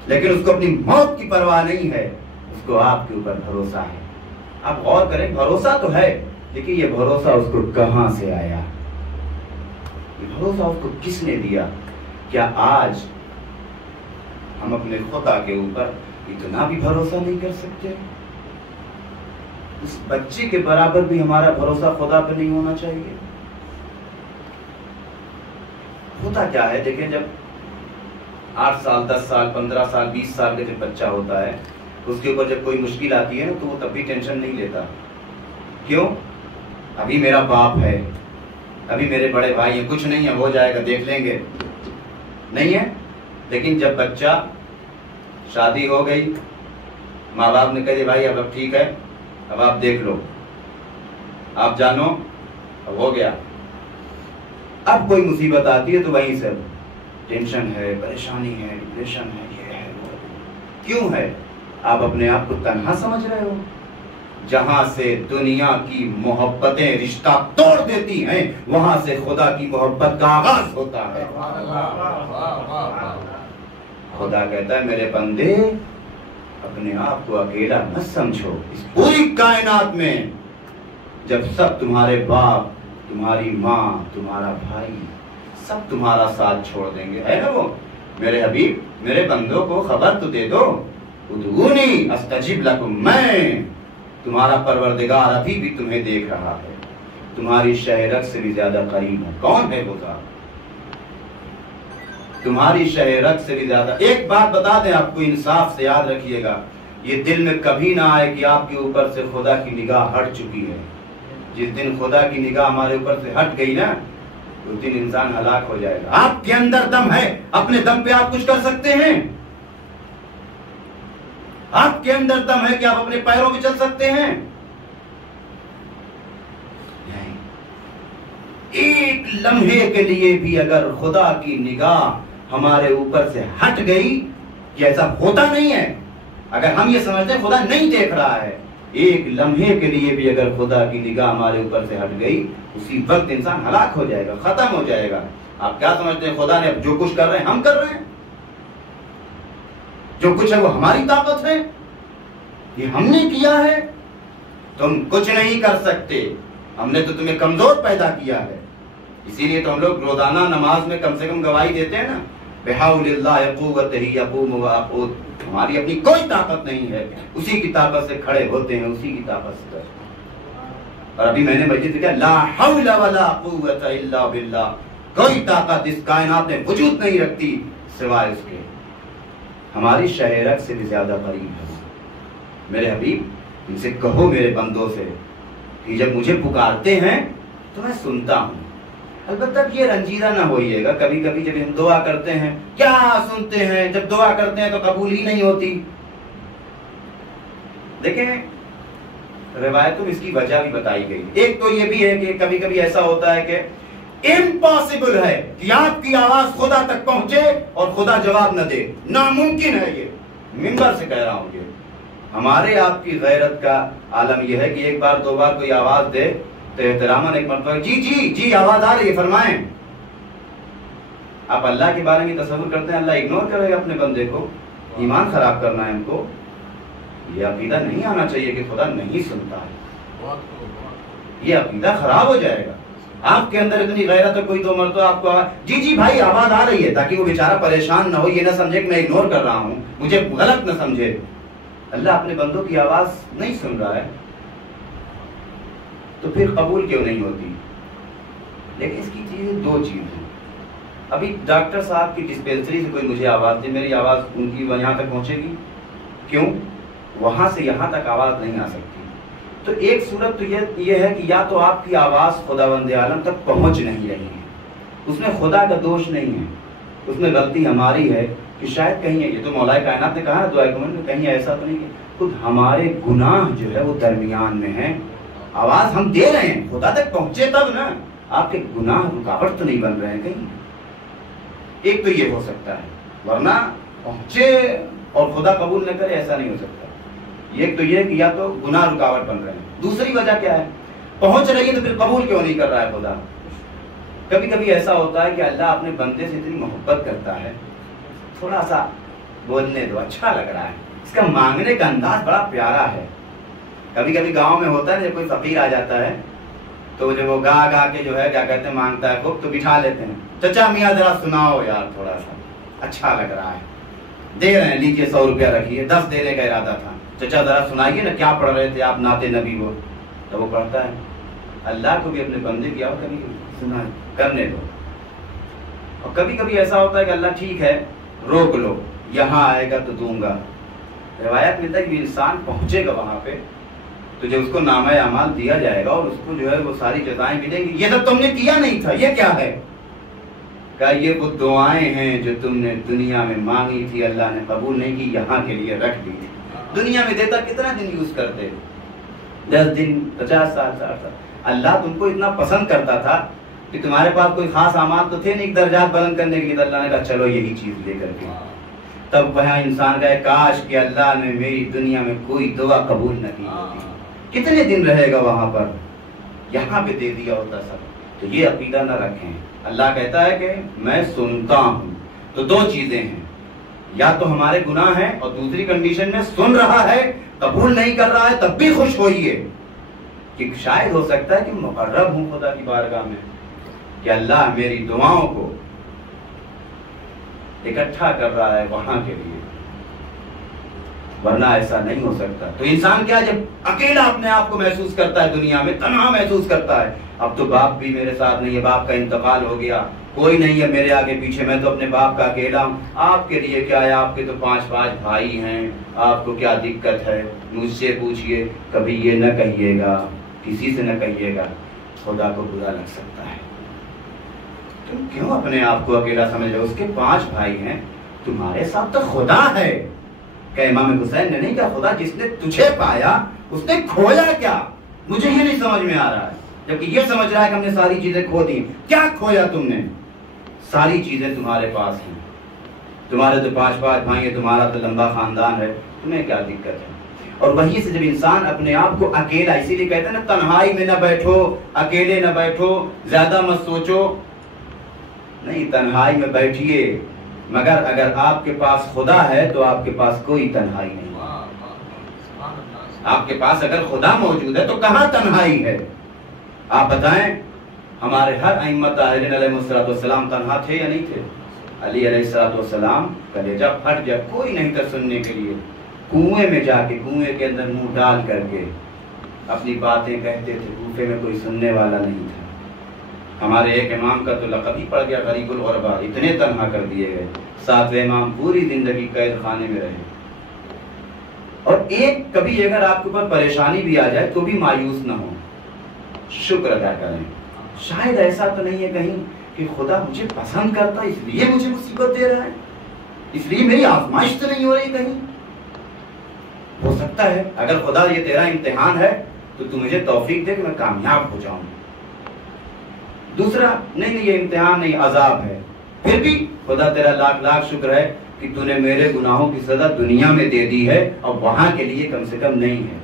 لیکن اس کو اپنی موت کی پرواہ نہیں ہے، اس کو آپ کے اوپر بھروسہ ہے۔ آپ غور کریں، بھروسہ تو ہے لیکن یہ بھروسہ اس کو کہاں سے آیا؟ یہ بھروسہ اس کو کس نے دیا؟ کیا آج ہم اپنے خدا کے اوپر اتنا بھی بھروسہ نہیں کر سکتے؟ اس بچے کے برابر بھی ہمارا بھروسہ خدا پہ نہیں ہونا چاہیے؟ ہوتا کیا ہے دیکھیں، جب 8 سال، 10 سال، 15 سال، 20 سال کا جب بچہ ہوتا ہے، اس کے اوپر جب کوئی مشکل آتی ہے نا تو وہ تب بھی ٹینشن نہیں لیتا۔ کیوں؟ ابھی میرا باپ ہے، ابھی میرے بڑے بھائی ہیں، کچھ نہیں ہے، ہو جائے گا، دیکھ لیں گے، نہیں ہے۔ لیکن جب بچہ شادی ہو گئی، ماں باپ نے کہا بھائی اب ٹھیک ہے، اب آپ دیکھ لو، آپ جانو اب ہو گیا. اب کوئی مصیبت آتی ہے تو وہیں سے ٹینشن ہے, پریشانی ہے, ڈپریشن ہے, یہ ہے وہ. کیوں ہے؟ آپ اپنے آپ کو تنہا سمجھ رہے ہو. جہاں سے دنیا کی محبتیں رشتہ توڑ دیتی ہیں وہاں سے خدا کی محبت کا آغاز ہوتا ہے. خدا کہتا ہے میرے بندے اپنے آپ کو اکیلا مت سمجھو. اس پوری کائنات میں جب سب تمہارے باپ, تمہاری ماں, تمہارا بھائی سب تمہارا ساتھ چھوڑ دیں گے, ہے نا وہ, میرے حبیب میرے بندوں کو خبر تو دے دو. ادعونی استجب لکم, میں تمہارا پروردگار ابھی بھی تمہیں دیکھ رہا ہے, تمہاری شہ رگ سے بھی زیادہ قریب ہے. کون ہے وہ ذات؟ تمہاری شہ رگ سے بھی زیادہ. ایک بات بتا دیں آپ کو, انصاف سے یاد رکھیے گا, یہ دل میں کبھی نہ آئے کہ آپ کے اوپر سے خدا کی نگاہ ہٹ چکی ہے. جس دن خدا کی نگاہ ہمارے اوپر سے ہٹ گئی نا اس دن انسان ہلاک ہو جائے گا. آپ کے اندر دم ہے, اپنے دم پہ آپ کچھ کر سکتے ہیں؟ آپ کے اندر دم ہے کہ آپ اپنے پیروں پہ چل سکتے ہیں؟ نہیں. ایک لمحے کے لیے بھی اگر خدا کی نگاہ ہمارے اوپر سے ہٹ گئی, یہ ایسا ہوتا نہیں ہے. اگر ہم یہ سمجھتے ہیں خدا نہیں دیکھ رہا ہے, ایک لمحے کے لیے بھی اگر خدا کی نگاہ ہمارے اوپر سے ہٹ گئی اسی وقت انسان ہلاک ہو جائے گا, ختم ہو جائے گا. آپ کیا سمجھتے ہیں خدا نے اب جو کچھ کر رہے ہیں ہم کر رہے ہیں؟ جو کچھ ہے وہ ہماری طاقت ہے, یہ ہم نے کیا ہے. تم کچھ نہیں کر سکتے, ہم نے تو تمہیں کمزور پیدا کیا ہے. اسی لیے تو ہم لوگ روزانہ نماز میں کم سے کم گواہی دیتے ہیں نا, بحول اللہ قوتہ یقوم ویقعد. ہماری اپنی کوئی طاقت نہیں ہے, اسی کی طاقت سے کھڑے ہوتے ہیں, اسی کی طاقت سے. اور ابھی میں نے مسجد کہا لا حول ولا قوت الا باللہ, کوئی طاقت اس کائنات میں وجود نہیں رکھتی سوائے اس کے. ہماری شہ رگ سے بھی زیادہ قریب ہے. میرے حبیب ان سے کہو میرے بندوں سے کہ جب مجھے پکارتے ہیں تو میں سنتا ہوں. البتہ یہ رنجیدہ نہ ہوئیے گا, کبھی کبھی جب ہم دعا کرتے ہیں کیا سنتے ہیں, جب دعا کرتے ہیں تو قبول ہی نہیں ہوتی. دیکھیں روایتوں میں اس کی وجہ بھی بتائی گئی. ایک تو یہ بھی ہے کہ کبھی کبھی ایسا ہوتا ہے کہ امپاسبل ہے کہ آپ کی آواز خدا تک پہنچے اور خدا جواب نہ دے, ناممکن ہے. یہ منبر سے کہہ رہا ہوں. یہ ہمارے آپ کی غیرت کا عالم یہ ہے کہ ایک بار دو بار کوئی آواز دے تو احتراماً ایک مرتبہ جی جی جی آواز آ رہی ہے فرمائیں. آپ اللہ کے بارے میں تصور کرتے ہیں اللہ اگنور کرے گا اپنے بندے کو, ایمان خراب کرنا ہے ان کو. یہ عقیدہ نہیں آنا چاہیے کہ خدا نہیں سنتا ہے, یہ عقیدہ خراب ہو جائے گا. آپ کے اندر اتنی غیرت ہے, کوئی دو مرتبہ آپ کو جی جی بھائی آواز آ رہی ہے, تاکہ وہ بیچارہ پریشان نہ ہو, یہ نہ سمجھے کہ میں اگنور کر رہا ہوں, مجھے غلط نہ سمجھے. اللہ اپنے بندوں کی آواز نہیں سن رہا ہے تو پھر قبول کیوں نہیں ہوتی؟ لیکن اس کی چیزیں دو چیز ہیں. ابھی ڈاکٹر صاحب کی ڈسپینسری سے کوئی مجھے آواز دے, میری آواز ان کی یہاں تک پہنچے گی؟ کیوں؟ وہاں سے یہاں تک آواز نہیں آ سکتی. تو ایک صورت تو یہ ہے کہ یا تو آپ کی آواز خداوند عالم تک پہنچ نہیں رہی ہے, اس میں خدا کا دوش نہیں ہے, اس میں غلطی ہماری ہے کہ شاید کہیں یہ تو مولا کائنات نے کہا ہے دعائے کمن میں, کہیں ایسا تو نہیں کہ خود ہمارے گناہ جو ہے وہ درمیان میں ہیں. آواز ہم دے رہے ہیں, خدا تک پہنچے تب نا, آپ کے گناہ رکاوٹ تو نہیں بن رہے ہیں کہیں. ایک تو یہ ہو سکتا ہے, ورنہ پہنچے اور خدا قبول نہ کرے ایسا نہیں ہو سکتا. ایک تو یہ کہ یا تو گناہ رکاوٹ بن رہے ہیں. دوسری وجہ کیا ہے, پہنچ رہی ہے تو پھر قبول کیوں نہیں کر رہا ہے خدا؟ کبھی کبھی ایسا ہوتا ہے کہ اللہ اپنے بندے سے اتنی محبت کرتا ہے, تھوڑا سا بولنے دو, اچھا لگ رہا ہے, اس کا مانگنے کا انداز بڑا پیارا ہے. کبھی کبھی گاؤں میں ہوتا ہے جب کوئی فقیر آ جاتا ہے تو جب وہ گا گا کے جو ہے کیا کہتے ہیں مانگتا ہے خوب, تو بٹھا لیتے ہیں, چچا میاں ذرا سناؤ یار, تھوڑا سا اچھا لگ رہا ہے, دے رہے ہیں, لیجیے 100 روپیہ رکھیے, 10 دینے کا ارادہ تھا, چچا ذرا سنائیے نا کیا پڑھ رہے تھے آپ نعت نبی وہ, تو وہ پڑھتا ہے. اللہ کو بھی اپنے بندے کی آواز کبھی سنا کرنے دو. اور کبھی کبھی ایسا ہوتا ہے کہ اللہ ٹھیک ہے روک لو, یہاں آئے گا تو دوں گا. روایت ملتا ہے کہ انسان پہنچے گا وہاں پہ تو جب اس کو نامہ اعمال دیا جائے گا اور اس کو جو ہے وہ ساری جزائیں ملیں گی, یہ سب تم نے کیا نہیں تھا, یہ کیا ہے؟ کہ یہ وہ دعائیں ہیں جو تم نے دنیا میں مانگی تھی, اللہ نے قبول نہیں کی, یہاں کے لیے رکھ دی تھی. دنیا میں دیتا کتنا دن یوز کرتے, 10 دن, 50 سال, 60 سال. اللہ تم کو اتنا پسند کرتا تھا کہ تمہارے پاس کوئی خاص اعمال تو تھے نہیں درجات بلند کرنے کے لیے، اللہ نے کہا چلو یہی چیز لے کر کے، تب وہاں انسان کہے کاش کہ اللہ نے میری دنیا میں کوئی دعا قبول نہ کی ہوتی، کتنے دن رہے گا وہاں پر، یہاں پہ دے دیا ہوتا سب۔ تو یہ عقیدہ نہ رکھیں۔ اللہ کہتا ہے کہ میں سنتا ہوں، تو دو چیزیں ہیں، یا تو ہمارے گناہ ہیں، اور دوسری کنڈیشن میں سن رہا ہے قبول نہیں کر رہا ہے تب بھی خوش ہوئیے کہ شاید ہو سکتا ہے کہ مقرب ہوں خدا کی بارگاہ میں، کہ اللہ میری دعاؤں کو اکٹھا کر رہا ہے وہاں کے لیے، ورنہ ایسا نہیں ہو سکتا۔ تو انسان کیا جب اکیلا اپنے آپ کو محسوس کرتا ہے، دنیا میں تنہا محسوس کرتا ہے، اب تو باپ بھی میرے ساتھ نہیں ہے، باپ کا انتقال ہو گیا، کوئی نہیں ہے میرے آگے پیچھے، میں تو اپنے باپ کا اکیلا ہوں۔ آپ کے لیے کیا ہے، آپ کے تو 5 بھائی ہیں، آپ کو کیا دقت ہے؟ مجھ سے پوچھئے، کبھی یہ نہ کہیے گا، کسی سے نہ کہیے گا، خدا کو برا لگ سکتا ہے۔ تم کیوں اپنے آپ کو اکیلا سمجھ رہے ہو؟ اس کے 5 بھائی ہیں، تمہارے ساتھ تو خدا ہے۔ کہ امام حسین نے نہیں کہا خدا جس نے تجھے پایا اس نے کھویا کیا؟ مجھے یہ نہیں سمجھ میں آ رہا ہے، جبکہ یہ سمجھ رہا ہے کہ ہم نے ساری چیزیں کھو دی۔ کیا کھویا تم نے؟ ساری چیزیں تمہارے پاس ہیں، تمہارے تو 5 بھائی ہیں، تمہارا تو لمبا خاندان ہے، تمہیں کیا دقت ہے؟ اور وہیں سے جب انسان اپنے آپ کو اکیلا، اسی لیے کہتے ہیں نا تنہائی میں نہ بیٹھو، اکیلے نہ بیٹھو، زیادہ مت سوچو، نہیں تنہائی میں بیٹھیے، مگر اگر آپ کے پاس خدا ہے تو آپ کے پاس کوئی تنہائی نہیں۔ آپ کے پاس اگر خدا موجود ہے تو کہاں تنہائی ہے؟ آپ بتائیں، ہمارے ہر ائمہ طاہرین علیہ السلام تنہا تھے یا نہیں تھے؟ علی علیہ السلام کلیجہ پھٹ جب کوئی نہیں تھا سننے کے لیے، کنویں میں جا کے، کنویں کے اندر منہ ڈال کر کے اپنی باتیں کہتے تھے، کوفے میں کوئی سننے والا نہیں تھا۔ ہمارے ایک امام کا تو لقب ہی پڑ گیا غریب الغربا، اتنے تنہا کر دیے گئے۔ 7ویں امام پوری زندگی قید خانے میں رہے۔ اور ایک کبھی اگر آپ کے اوپر پریشانی بھی آ جائے تو بھی مایوس نہ ہو، شکر ادا کریں۔ شاید ایسا تو نہیں ہے کہیں کہ خدا مجھے پسند کرتا اس لیے مجھے مصیبت دے رہا ہے، اس لیے میری آزمائش تو نہیں ہو رہی کہیں؟ ہو سکتا ہے اگر خدا یہ تیرا امتحان ہے تو تو مجھے توفیق دے کہ میں کامیاب ہو جاؤں۔ دوسرا نہیں یہ امتحان نہیں، عذاب ہے، پھر بھی خدا تیرا لاکھ لاکھ شکر ہے کہ تو نے میرے گناہوں کی سزا دنیا میں دے دی ہے اور وہاں کے لیے کم سے کم نہیں ہے۔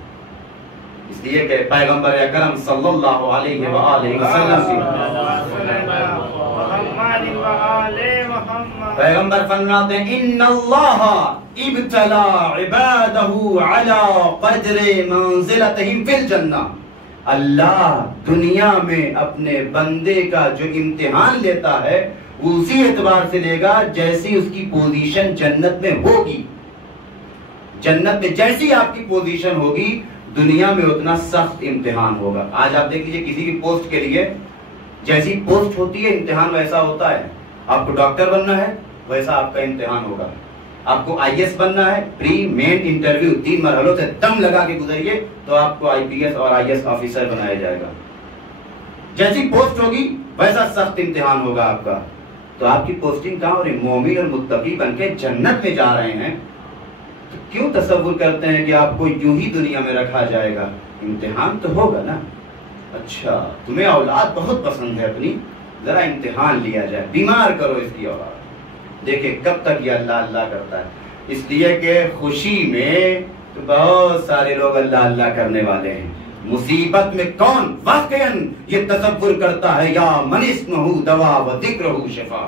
اس لیے کہ پیغمبر اکرم صلی اللہ علیہ وآلہ وسلم پیغمبر فرماتے ہیں ان اللہ ابتلا عبادہ علی قدر منزلتہم فی الجنہ، اللہ دنیا میں اپنے بندے کا جو امتحان لیتا ہے وہ اسی اعتبار سے لے گا جیسی اس کی پوزیشن جنت میں ہوگی۔ جنت میں جیسی آپ کی پوزیشن ہوگی دنیا میں اتنا سخت امتحان ہوگا۔ آج آپ دیکھ لیجئے کسی بھی پوسٹ کے لیے جیسی پوسٹ ہوتی ہے امتحان ویسا ہوتا ہے۔ آپ کو ڈاکٹر بننا ہے ویسا آپ کا امتحان ہوگا، آپ کو آئی ایس بننا ہے پری مین انٹرویو 3 مرحلوں سے دم لگا کے گزریے تو آپ کو آئی پی ایس اور آئی ایس آفیسر بنایا جائے گا۔ جیسی پوسٹ ہوگی ویسا سخت امتحان ہوگا آپ کا۔ تو آپ کی پوسٹنگ کہاں ہو رہی؟ مومن اور متقی بن کے جنت میں جا رہے ہیں، تو کیوں تصور کرتے ہیں کہ آپ کو یوں ہی دنیا میں رکھا جائے گا؟ امتحان تو ہوگا نا۔ اچھا تمہیں اولاد بہت پسند ہے اپنی، ذرا امتحان لیا جائے، بیمار کرو اس کی اولاد، دیکھیں کب تک یہ اللہ اللہ کرتا ہے۔ اس لیے کہ خوشی میں تو بہت سارے لوگ اللہ اللہ کرنے والے ہیں، مصیبت میں کون واقعاً یہ تصور کرتا ہے یا من اسمہ دوا و ذکرہ شفا؟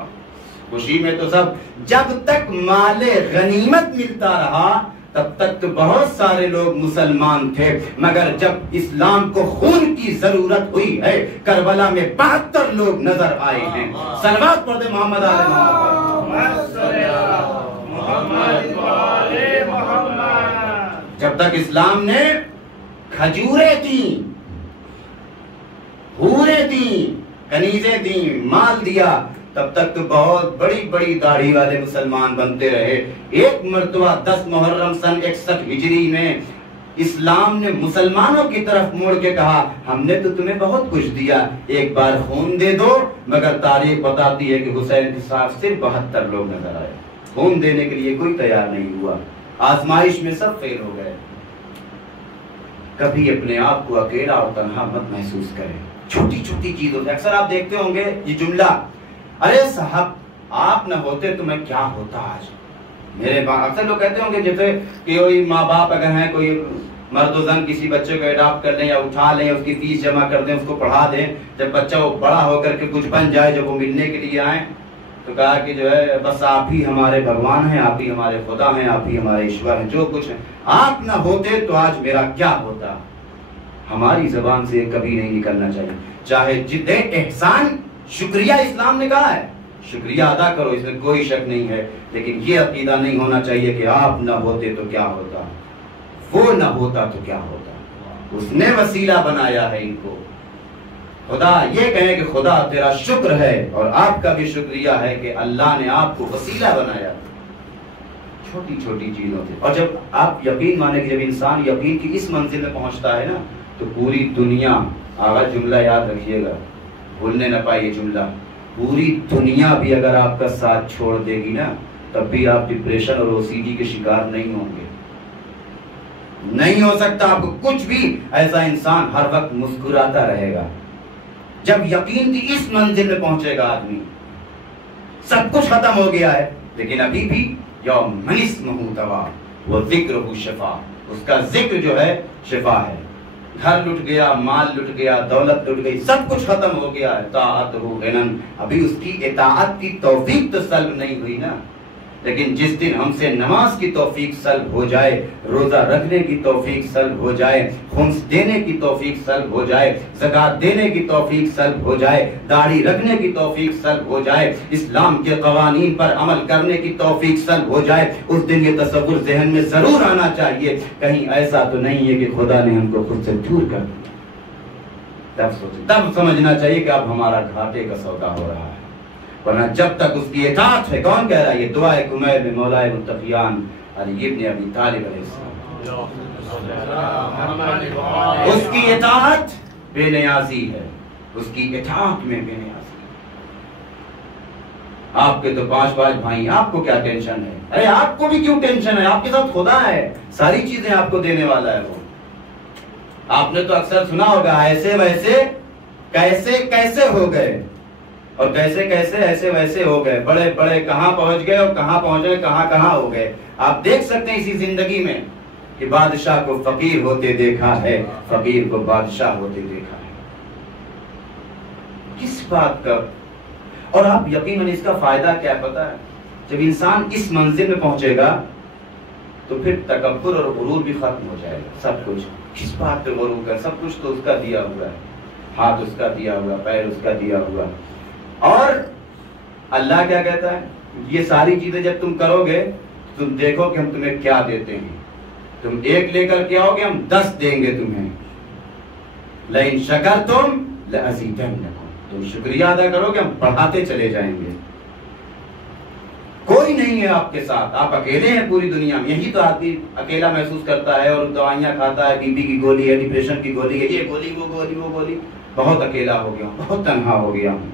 خوشی میں تو سب، جب تک مال غنیمت ملتا رہا تب تک تو بہت سارے لوگ مسلمان تھے، مگر جب اسلام کو خون کی ضرورت ہوئی ہے کربلا میں 72 لوگ نظر آئے ہیں۔ صلوات پڑھ دے محمد آل محمد۔ جب تک اسلام نے کھجوریں دیں، حوریں دیں، کنیزیں دیں، مال دیا، تب تک تو بہت بڑی بڑی داڑھی والے مسلمان بنتے رہے۔ ایک مرتبہ 10 محرم سن 61 ہجری میں اسلام نے مسلمانوں کی طرف موڑ کے کہا ہم نے تو تمہیں بہت کچھ دیا، ایک بار خون دے دو، مگر تاریخ بتاتی ہے کہ حسین کے ساتھ صرف 72 لوگ نظر آئے، خون دینے کے لیے کوئی تیار نہیں ہوا۔ آزمائش میں سب فیل ہو گئے۔ کبھی اپنے آپ کو اکیلا اور تنہا مت محسوس کریں. چھوٹی چھوٹی چیزوں سے اکثر آپ دیکھتے ہوں گے یہ جملہ، ارے صاحب آپ نہ ہوتے تو میں کیا ہوتا آج. میرے اکثر لوگ کہتے ہوں گے جیسے کہ کوئی ماں باپ اگر ہیں، کوئی مرد و زن کسی بچے کو اڈاپٹ کر لیں یا اٹھا لیں، اس کی فیس جمع کر دیں، اس کو پڑھا دیں، جب بچہ وہ بڑا ہو کر کے کچھ بن جائے، جب وہ ملنے کے لیے آئیں تو کہا کہ جو ہے بس آپ ہی ہمارے بھگوان ہیں، آپ ہی ہمارے خدا ہیں، آپ ہی ہمارے ایشور ہیں، جو کچھ ہیں، آپ نہ ہوتے تو آج میرا کیا ہوتا. ہماری زبان سے کبھی نہیں نکلنا چاہیے. چاہے جتنے احسان، شکریہ اسلام نے کہا ہے شکریہ ادا کرو، اس میں کوئی شک نہیں ہے، لیکن یہ عقیدہ نہیں ہونا چاہیے کہ آپ نہ ہوتے تو کیا ہوتا، وہ نہ ہوتا تو کیا ہوتا. اس نے وسیلہ بنایا ہے ان کو. خدا یہ کہیں کہ خدا تیرا شکر ہے، اور آپ کا بھی شکریہ ہے کہ اللہ نے آپ کو وسیلہ بنایا. چھوٹی چھوٹی چیزوں سے. اور جب آپ یقین مانے کہ جب انسان یقین کی اس منزل میں پہنچتا ہے نا تو پوری دنیا، آغا جملہ یاد رکھیے گا، بھولنے نہ پائیے جملہ، پوری دنیا بھی اگر آپ کا ساتھ چھوڑ دے گی نا تب بھی آپ ڈپریشن اور OCD کے شکار نہیں ہوں گے. نہیں ہو سکتا آپ کو کچھ بھی. ایسا انسان ہر وقت مسکراتا رہے گا. جب یقین کی اس منزل میں پہنچے گا آدمی، سب کچھ ختم ہو گیا ہے لیکن ابھی بھی یوم منسمہ توا وہ ذکر ہو شفا، اس کا ذکر جو ہے شفا ہے. گھر لٹ گیا، مال لٹ گیا، دولت لٹ گئی، سب کچھ ختم ہو گیا ہے. طاعت ہو غنن، ابھی اس کی اطاعت کی توفیق تو سلب نہیں ہوئی نا. لیکن جس دن ہم سے نماز کی توفیق سلب ہو جائے، روزہ رکھنے کی توفیق سلب ہو جائے، خمس دینے کی توفیق سلب ہو جائے، زکوٰۃ دینے کی توفیق سلب ہو جائے، داڑھی رکھنے کی توفیق سلب ہو جائے، اسلام کے قوانین پر عمل کرنے کی توفیق سلب ہو جائے، اس دن یہ تصور ذہن میں ضرور آنا چاہیے کہیں ایسا تو نہیں ہے کہ خدا نے ہم کو خود سے دور کر دیا. تب سمجھنا چاہیے کہ اب ہمارا گھاٹے کا سودا ہو رہا ہے. ورنہ جب تک اس کی اطاعت ہے، کون کہہ رہا ہے یہ دعائے کمیل میں مولائے متقیان علی ابن ابی طالب علیہ السلام، اس کی اطاعت بے نیازی ہے، اس کی اطاعت میں بے نیازی. آپ کے تو 5 بھائی، آپ کو کیا ٹینشن ہے؟ ارے آپ کو بھی کیوں ٹینشن ہے؟ آپ کے ساتھ خدا ہے، ساری چیزیں آپ کو دینے والا ہے وہ. آپ نے تو اکثر سنا ہوگا ایسے ویسے کیسے کیسے ہو گئے، اور کیسے کیسے ایسے ویسے ہو گئے، بڑے بڑے کہاں پہنچ گئے اور کہاں پہنچے، کہاں کہاں ہو گئے. آپ دیکھ سکتے ہیں اسی زندگی میں کہ بادشاہ کو فقیر ہوتے دیکھا ہے، فقیر کو بادشاہ ہوتے دیکھا ہے. کس بات کا؟ اور آپ یقیناً اس کا فائدہ کیا پتا ہے؟ جب انسان اس منزل میں پہنچے گا تو پھر تکبر اور غرور بھی ختم ہو جائے گا. سب کچھ کس بات پہ غرور کر، سب کچھ تو اس کا دیا ہوا ہے، ہاتھ اس کا دیا ہوا، پیر اس کا دیا ہوا. اور اللہ کیا کہتا ہے؟ یہ ساری چیزیں جب تم کرو گے تم دیکھو کہ ہم تمہیں کیا دیتے ہیں. تم 1 لے کر کے آؤ گے، ہم 10 دیں گے تمہیں. لئن شکرتم لأزیدنکم، تم شکریہ ادا کرو گے ہم بڑھاتے چلے جائیں گے. کوئی نہیں ہے آپ کے ساتھ، آپ اکیلے ہیں پوری دنیا میں. یہی تو آدمی اکیلا محسوس کرتا ہے اور دوائیاں کھاتا ہے، بی پی کی گولی ہے، ڈپریشن کی گولی ہے، یہ گولی وہ گولی وہ گولی. بہت اکیلا ہو گیا ہوں، بہت تنہا ہو گیا ہوں.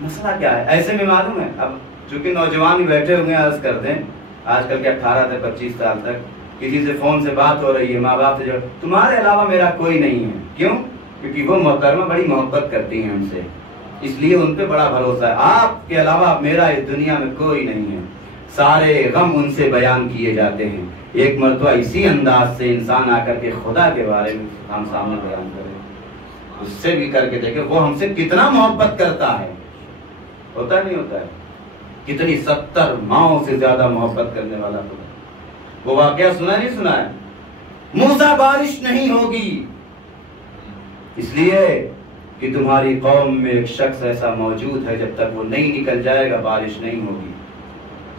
مسئلہ کیا ہے؟ ایسے میں معلوم ہے، اب چونکہ نوجوان بھی بیٹھے ہوئے ہیں، عرض کر دیں آج کل کے 18 سے 25 سال تک کسی سے فون سے بات ہو رہی ہے، ماں باپ سے جو تمہارے علاوہ میرا کوئی نہیں ہے. کیوں؟ کیونکہ وہ محترمہ بڑی محبت کرتی ہیں ہم سے، اس لیے ان پہ بڑا بھروسہ ہے. آپ کے علاوہ میرا اس دنیا میں کوئی نہیں ہے. سارے غم ان سے بیان کیے جاتے ہیں. ایک مرتبہ اسی انداز سے انسان آ کر کے خدا کے بارے میں ہم سامنے بیان کرے، اس سے بھی کر کے دیکھے وہ ہم سے کتنا محبت کرتا ہے. ہوتا نہیں ہوتا ہے؟ کتنی 70 ماؤں سے زیادہ محبت کرنے والا خدا. وہ واقعہ سنا نہیں سنا ہے؟ موسیٰ بارش نہیں ہوگی اس لیے کہ تمہاری قوم میں ایک شخص ایسا موجود ہے، جب تک وہ نہیں نکل جائے گا بارش نہیں ہوگی.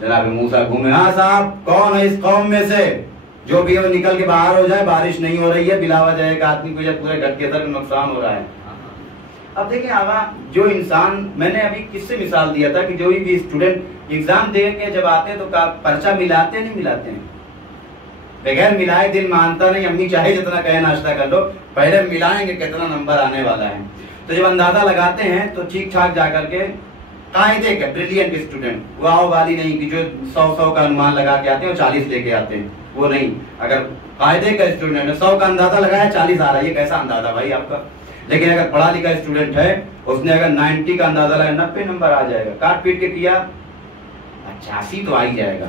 جناب موسیٰ گھومے، ہاں صاحب کون ہے اس قوم میں سے جو بھی وہ نکل کے باہر ہو جائے، بارش نہیں ہو رہی ہے، بلا وجہ ایک آدمی کو جب پورے گھر کے اندر نقصان ہو رہا ہے. اب دیکھیں آغا، جو انسان، میں نے ابھی کس سے مثال دیا تھا کہ جو بھی اسٹوڈنٹ ایگزام دے کے جب آتے ہیں تو پرچہ ملاتے نہیں ملاتے ہیں، بغیر ملائے دل مانتا نہیں. امی چاہے جتنا کہے ناشتہ کر لو، پہلے ملائیں گے کتنا نمبر آنے والا ہے. تو جب اندازہ لگاتے ہیں تو ٹھیک ٹھاک جا کر کے قاعدے کا بریلینٹ اسٹوڈنٹ، واو والی نہیں کہ جو 100 کا انمان لگا کے آتے ہیں اور 40 لے کے آتے ہیں، وہ نہیں. اگر قاعدے کا اسٹوڈنٹ ہے 100 کا اندازہ لگایا 40 آ رہا ہے، یہ کیسا اندازہ بھائی آپ کا؟ لیکن اگر پڑھا لکھا اسٹوڈنٹ ہے، اس نے اگر 90 کا اندازہ لگایا 90 نمبر آ جائے گا، کاٹ پیٹ کے کیا 85 تو آ ہی جائے گا.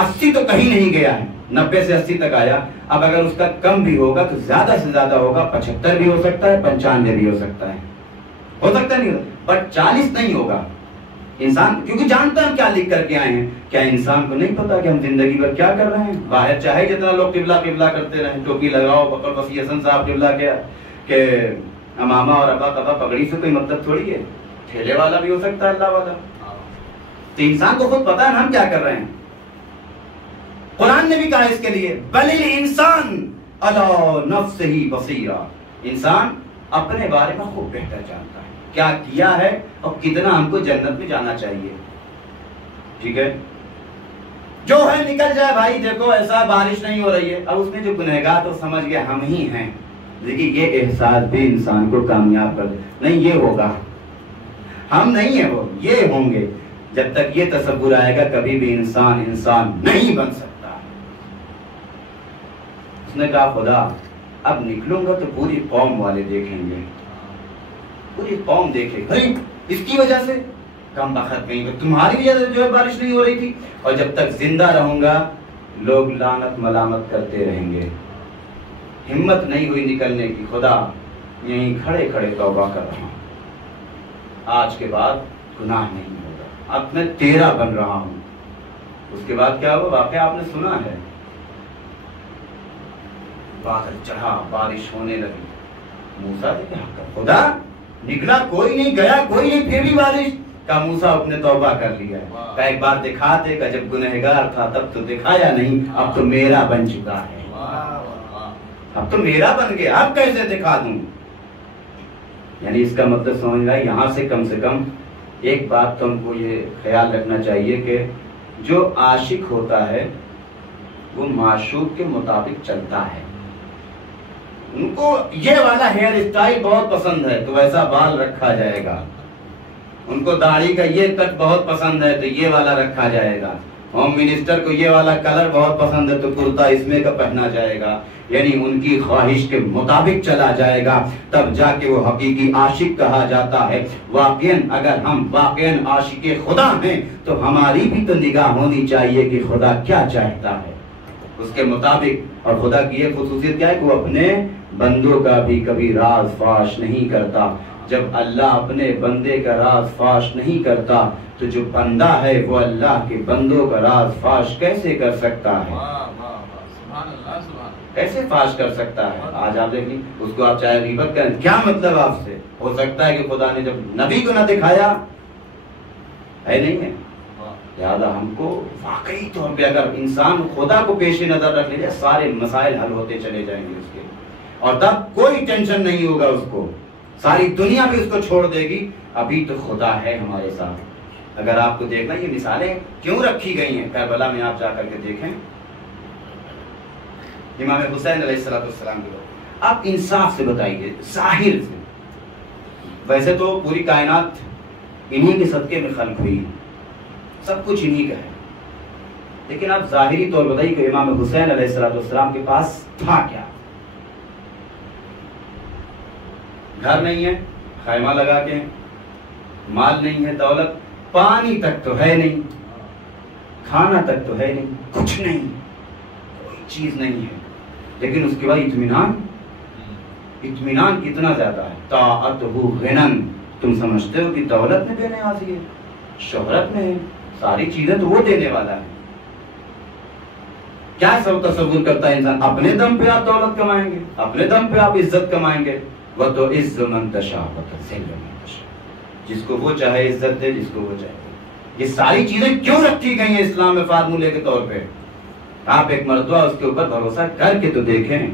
80 تو کہیں نہیں گیا ہے، 90 سے 80 تک آیا. اب اگر اس کا کم بھی ہوگا تو زیادہ سے زیادہ ہوگا 75 بھی ہو سکتا ہے، 95 بھی ہو سکتا ہے، نہیں، بٹ 40 نہیں ہوگا. انسان کیونکہ جانتا ہے ہم کیا لکھ کر کے آئے ہیں. کیا انسان کو نہیں پتا کہ ہم زندگی بھر کیا کر رہے ہیں؟ باہر چاہے جتنا لوگ قبلہ قبلہ کرتے رہیں، ٹوپی لگاؤ، بکر وسیع حسن صاحب قبلہ کیا کہ امامہ اور ابا کبا پگڑی سے کوئی مطلب تھوڑی ہے، ٹھیلے والا بھی ہو سکتا ہے اللہ والا. تو انسان کو خود پتا ہے ہم کیا کر رہے ہیں. قرآن نے بھی کہا اس کے لیے بل الانسان علی نفسہ بصیرہ، انسان اپنے بارے میں خوب بہتر جانتا ہے کیا کیا ہے اور کتنا ہم کو جنت میں جانا چاہیے. ٹھیک ہے، جو ہے نکل جائے بھائی. دیکھو ایسا بارش نہیں ہو رہی ہے، اب اس میں جو گنہگار تو سمجھ گیا ہم ہی ہیں. لیکن یہ احساس بھی انسان کو کامیاب کر دے، نہیں یہ ہوگا، ہم نہیں ہیں وہ، یہ ہوں گے. جب تک یہ تصور آئے گا کبھی بھی انسان نہیں بن سکتا. اس نے کہا خدا اب نکلوں گا تو پوری قوم والے دیکھیں گے، پوری قوم دیکھے بھائی اس کی وجہ سے کم بخت گئی، تمہاری وجہ سے جو ہے بارش نہیں ہو رہی تھی. اور جب تک زندہ رہوں گا لوگ لعنت ملامت کرتے رہیں گے. ہمت نہیں ہوئی نکلنے کی، خدا یہیں کھڑے کھڑے توبہ کر رہا ہوں، آج کے بعد گناہ نہیں ہوگا، اب میں تیرا بن رہا ہوں. اس کے بعد کیا ہوا واقعہ آپ نے سنا ہے. بادل چڑھا، بارش ہونے لگی. موسیٰ نے کہا خدا نکلا کوئی نہیں، گیا کوئی نہیں، پھر بھی بارش کا. موسیٰ اپنے توبہ کر لیا ہے. کہا ایک بار دکھا دے گا، جب گنہگار تھا تب تو دکھایا نہیں، اب تو میرا بن چکا ہے، اب تو میرا بن گیا، اب کیسے دکھا دوں. یعنی اس کا مطلب سمجھ رہا ہے یہاں سے کم ایک بات تو ہم کو یہ خیال رکھنا چاہیے کہ جو عاشق ہوتا ہے وہ معشوق کے مطابق چلتا ہے. ان کو یہ والا ہیئر اسٹائل بہت پسند ہے تو ویسا بال رکھا جائے گا. ان کو داڑھی کا یہ کٹ بہت پسند ہے تو یہ والا رکھا جائے گا. ہوم منسٹر کو یہ والا کلر بہت پسند ہے تو کرتا اس میں کا پہنا جائے گا. یعنی ان کی خواہش کے مطابق چلا جائے گا، تب جا کے وہ حقیقی عاشق کہا جاتا ہے. واقعاً اگر ہم واقعاً عاشق خدا ہیں تو ہماری بھی تو نگاہ ہونی چاہیے کہ خدا کیا چاہتا ہے، اس کے مطابق. اور خدا کی یہ خصوصیت کیا ہے کہ وہ اپنے بندوں کا بھی کبھی راز فاش نہیں کرتا. جب اللہ اپنے بندے کا راز فاش نہیں کرتا تو جو بندہ ہے وہ اللہ کے بندوں کا راز فاش کیسے کر سکتا ہے؟ کیسے فاش کر سکتا ہے؟ آج آپ دیکھیں اس کو آپ چاہے غیبت کریں، کیا مطلب آپ سے؟ ہو سکتا ہے کہ خدا نے جب نبی کو نہ دکھایا ہے، نہیں ہے. لہٰذا ہم کو واقعی طور پہ اگر انسان خدا کو پیش نظر رکھ لے سارے مسائل حل ہوتے چلے جائیں گے اس کے، اور تب کوئی ٹینشن نہیں ہوگا اس کو. ساری دنیا بھی اس کو چھوڑ دے گی. ابھی تو خدا ہے ہمارے ساتھ. اگر آپ کو دیکھنا یہ مثالیں کیوں رکھی گئی ہیں کربلا میں، آپ جا کر کے دیکھیں. امام حسین علیہ السلام کے لوگ، آپ انصاف سے بتائیے ظاہر سے، ویسے تو پوری کائنات انہی کے صدقے میں خلق ہوئی، سب کچھ انہی کا ہے، لیکن آپ ظاہری طور بتائیے کہ امام حسین علیہ السلام کے پاس تھا کیا؟ گھر نہیں ہے خیمہ لگا کے، مال نہیں ہے، دولت، پانی تک تو ہے نہیں، کھانا تک تو ہے نہیں، کچھ نہیں، کوئی چیز نہیں ہے. لیکن اس کے بعد اطمینان کتنا زیادہ ہے. طاعتہ غنن، تم سمجھتے ہو کہ دولت میں دینے والی ہے، شہرت میں ہے، ساری چیزیں تو وہ دینے والا ہے. کیا سب تصور کرتا ہے انسان؟ اپنے دم پہ آپ دولت کمائیں گے، اپنے دم پہ آپ عزت کمائیں گے. وہ تو عز من تشاء وتذل من تشاء، جس کو وہ چاہے عزت دے، جس کو وہ چاہے. یہ ساری چیزیں کیوں رکھی گئی ہیں اسلام میں فارمولے کے طور پہ؟ آپ ایک مرتبہ اس کے اوپر بھروسہ کر کے تو دیکھیں.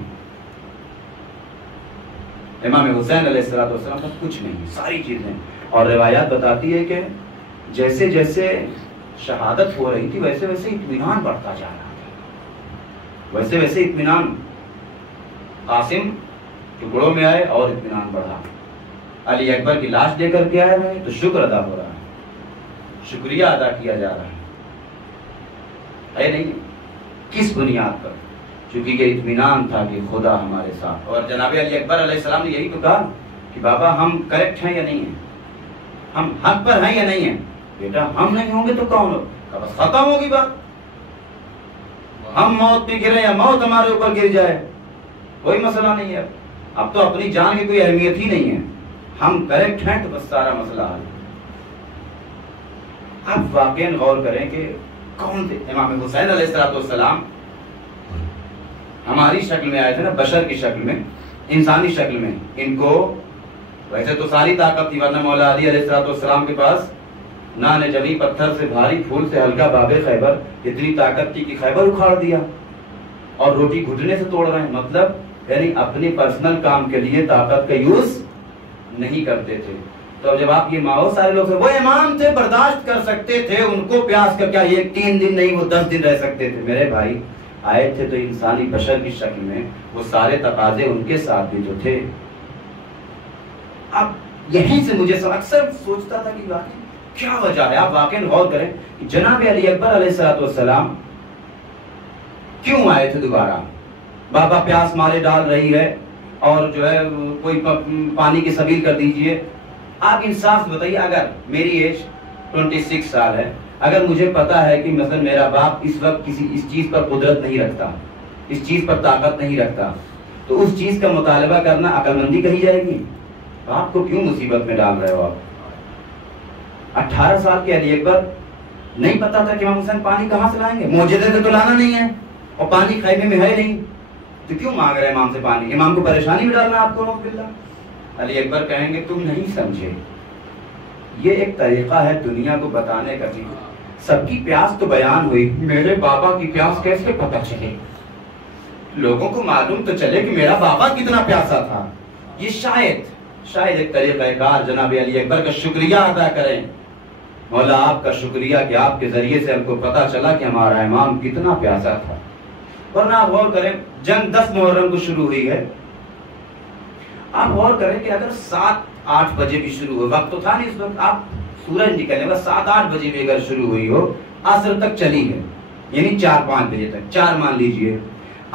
امام حسین علیہ السلام کا کچھ نہیں، ساری چیزیں. اور روایات بتاتی ہے کہ جیسے جیسے شہادت ہو رہی تھی ویسے ویسے اطمینان بڑھتا جا رہا تھا، ویسے ویسے اطمینان. قاسم ٹکڑوں میں آئے اور اطمینان بڑھا. علی اکبر کی لاش دے کر کے آئے ہیں تو شکر ادا ہو رہا ہے. شکریہ ادا کیا جا رہا ہے نہیں؟ کس بنیاد پر؟ چونکہ یہ اطمینان تھا کہ خدا ہمارے ساتھ. اور جناب علی اکبر علیہ السلام نے یہی تو کہا کہ بابا ہم کریکٹ ہیں یا نہیں ہیں, ہم حق پر ہیں یا نہیں ہیں؟ بیٹا ہم نہیں ہوں گے تو کون ہوگا؟ بس ختم ہوگی بات. ہم موت پہ گرے یا موت ہمارے اوپر گر جائے کوئی مسئلہ نہیں ہے. اب تو اپنی جان کی کوئی اہمیت ہی نہیں ہے, ہم کریکٹ ہیں تو بس سارا مسئلہ حل. اب واقعاً غور کریں کہ کون تھے امام حسین علیہ السلام. ہماری شکل میں آئے تھے نا, بشر کی شکل میں, انسانی شکل میں. ان کو ویسے تو ساری طاقت تھی, ورنہ مولا علی علیہ السلام کے پاس نان جبی پتھر سے بھاری پھول سے ہلکا باب خیبر, اتنی طاقت تھی کہ خیبر اکھاڑ دیا اور روٹی گھٹنے سے توڑ رہے ہیں. مطلب یعنی اپنی پرسنل کام کے لیے طاقت کا یوز نہیں کرتے تھے. تو جب آپ یہ ماحول سارے لوگ وہ امام تھے, برداشت کر سکتے تھے, ان کو پیاس کا کیا, یہ 3 دن نہیں وہ 10 دن رہ سکتے تھے. میرے بھائی آئے تھے تو انسانی بشر کی شکل میں, وہ سارے تقاضے ان کے ساتھ بھی تو تھے. اب یہیں سے مجھے اکثر سوچتا تھا کہ واقعی کیا وجہ ہے. آپ واقعی غور کریں کہ جناب علی اکبر علیہ السلام کیوں آئے تھے دوبارہ. بابا پیاس مارے ڈال رہی ہے اور جو ہے کوئی پانی کی سبیل کر دیجئے. آپ انصاف سے بتائیے, اگر میری ایج 26 سال ہے, اگر مجھے پتا ہے کہ مثلا میرا باپ اس وقت اس چیز پر قدرت نہیں رکھتا, اس چیز پر طاقت نہیں رکھتا, تو اس چیز کا مطالبہ کرنا عقل مندی کہی جائے گی. آپ کو کیوں مصیبت میں ڈال رہے ہو آپ؟ 18 سال کے علی اکبر نہیں پتا تھا کہ امام حسین پانی کہاں سے لائیں گے. معجزے سے تو لانا نہیں ہے, اور پانی خیمے میں ہے نہیں, تو کیوں مانگ رہے امام سے پانی؟ امام کو پریشانی میں ڈالنا آپ کو. علی اکبر کہیں گے تم نہیں سمجھے, یہ ایک طریقہ ہے دنیا کو بتانے کا. سب کی پیاس تو بیان ہوئی, میرے بابا کی پیاس کیسے پتہ چلے؟ لوگوں کو معلوم تو چلے کہ میرا بابا کتنا پیاسا تھا. یہ شاید ایک طریقہ کار جناب علی اکبر کا شکریہ ادا کریں. مولا آپ کا شکریہ کہ آپ کے ذریعے سے ہم کو پتا چلا کہ ہمارا امام کتنا پیاسا تھا. ورنہ آپ غور کریں, جنگ 10 محرم کو شروع ہوئی ہے. آپ غور کریں کہ اگر 7-8 بجے بھی شروع ہو, وقت تو تھا نہیں اس وقت, آپ سورج نکلنے کا 7-8 بجے بھی اگر شروع ہوئی ہو, عصر تک چلی ہے, یعنی 4-5 بجے تک, 4 مان لیجئے,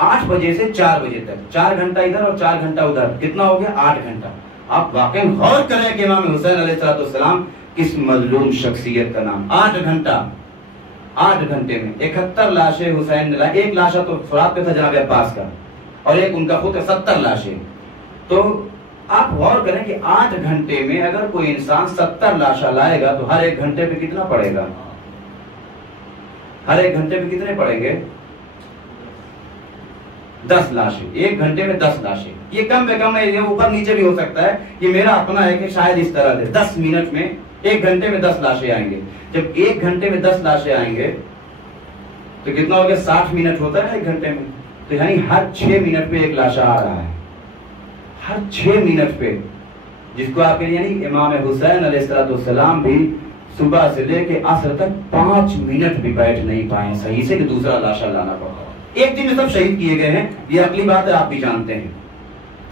8 بجے سے 4 بجے تک, 4 گھنٹہ ادھر اور 4 گھنٹہ ادھر, کتنا ہو گیا؟ 8 گھنٹہ. آپ واقعی غور کریں کہ امام حسین علیہ السلام کس مظلوم شخصیت کا نام. 8 گھنٹہ, 8 گھنٹے میں 71 لاشیں حسین نے لائی. ایک لاشا تو فرات پہ تھا جناب عباس کا, اور ایک ان کا خود 70 لاشیں. تو آپ غور کریں کہ 8 گھنٹے میں اگر کوئی انسان 70 لاشا لائے گا تو ہر ایک گھنٹے پہ کتنا پڑے گا؟ ہر ایک گھنٹے پہ کتنے پڑیں گے؟ 10 لاشیں. ایک گھنٹے میں 10 لاشیں. یہ کم بے کم ہے, یہ اوپر نیچے بھی ہو سکتا ہے. یہ میرا اپنا ہے کہ شاید اس طرح سے 10 منٹ میں, ایک گھنٹے میں 10 لاشیں آئیں گے. جب ایک گھنٹے میں 10 لاشیں آئیں گے تو کتنا ہو گیا؟ 60 منٹ ہوتا ہے ایک گھنٹے میں. تو یعنی ہر 6 منٹ پہ ایک لاشا آ رہا ہے, ہر 6 منٹ پہ. جس کو آپ یعنی امام حسین علیہ السلام بھی صبح سے لے کے عصر تک 5 منٹ بھی بیٹھ نہیں پائے صحیح سے کہ دوسرا لاشا لانا پڑا. ایک دن میں سب شہید کیے گئے ہیں, یہ عقلی بات ہے, آپ بھی جانتے ہیں.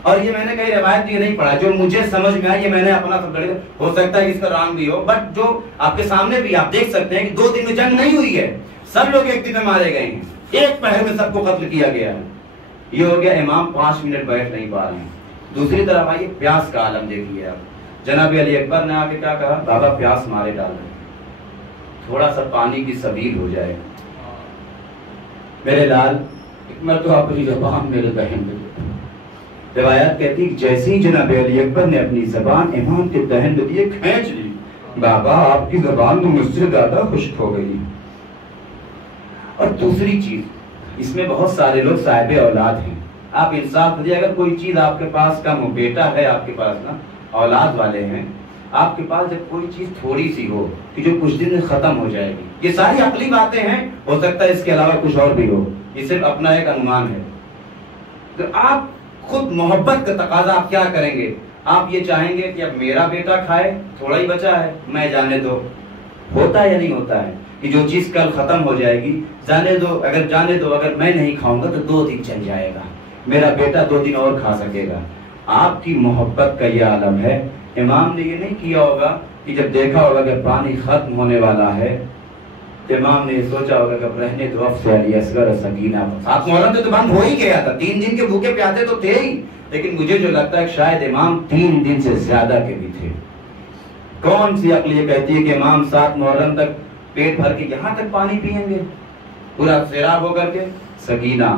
اور یہ میں نے کہیں روایت یہ نہیں پڑھا, جو مجھے سمجھ میں آئی یہ میں نے اپنا سب گڑے, ہو سکتا ہے کہ اس کا رانگ بھی ہو, بٹ جو آپ کے سامنے بھی آپ دیکھ سکتے ہیں کہ 2 دن میں جنگ نہیں ہوئی ہے, سب لوگ ایک دن میں مارے گئے ہیں, ایک پہر میں سب کو قتل کیا گیا ہے. یہ ہو گیا امام 5 منٹ بیٹھ نہیں پا رہے ہیں. دوسری طرف آئیے پیاس کا عالم دیکھیے آپ. جناب علی اکبر نے آ کے کیا کہا؟ بابا پیاس مارے ڈال رہے, تھوڑا سا پانی کی سبیل ہو جائے. میرے لال ایک مرتبہ اپنی زبان میرے دہن پہ, روایت کہتی کہ جیسے ہی جناب علی اکبر نے اپنی زبان امام کے دہن پہ دیے, کھینچ لی, بابا آپ کی زبان تو مجھ سے زیادہ خشک ہو گئی. اور دوسری چیز, اس میں بہت سارے لوگ صاحب اولاد ہیں. آپ انصاف دیجیے, اگر کوئی چیز آپ کے پاس کم ہو, بیٹا ہے آپ کے پاس نا, اولاد والے ہیں آپ کے پاس, جب کوئی چیز تھوڑی سی ہو کہ جو کچھ دن میں ختم ہو جائے گی, یہ ساری عقلی باتیں ہیں, ہو سکتا ہے اس کے علاوہ کچھ اور بھی ہو, یہ صرف اپنا ایک انمان ہے. تو آپ خود محبت کا تقاضا آپ کیا کریں گے؟ آپ یہ چاہیں گے کہ اب میرا بیٹا کھائے, تھوڑا ہی بچا ہے, میں جانے دو. ہوتا ہے یا نہیں ہوتا ہے کہ جو چیز کل ختم ہو جائے گی جانے دو, اگر جانے دو, اگر میں نہیں کھاؤں گا تو 2 دن چل جائے گا, میرا بیٹا 2 دن اور کھا سکے گا. آپ کی محبت کا یہ عالم ہے. امام نے یہ نہیں کیا ہوگا کہ جب دیکھا ہوگا کہ پانی ختم ہونے والا ہے تو امام نے سوچا ہوگا کہ اب رہنے دو، اب سے علی اصغر اور سکینہ 7 محرم تو بند ہو ہی گیا تھا، 3 دن کے بھوکے پیاسے تو تھے ہی، لیکن مجھے جو لگتا ہے کہ شاید امام 3 دن سے زیادہ کے بھی تھے۔ کون سی عقل یہ کہتی ہے کہ امام 7 محرم تک پیٹ بھر کے یہاں تک پانی پئیں گے پورا سیراب ہو کر کے؟ سکینہ،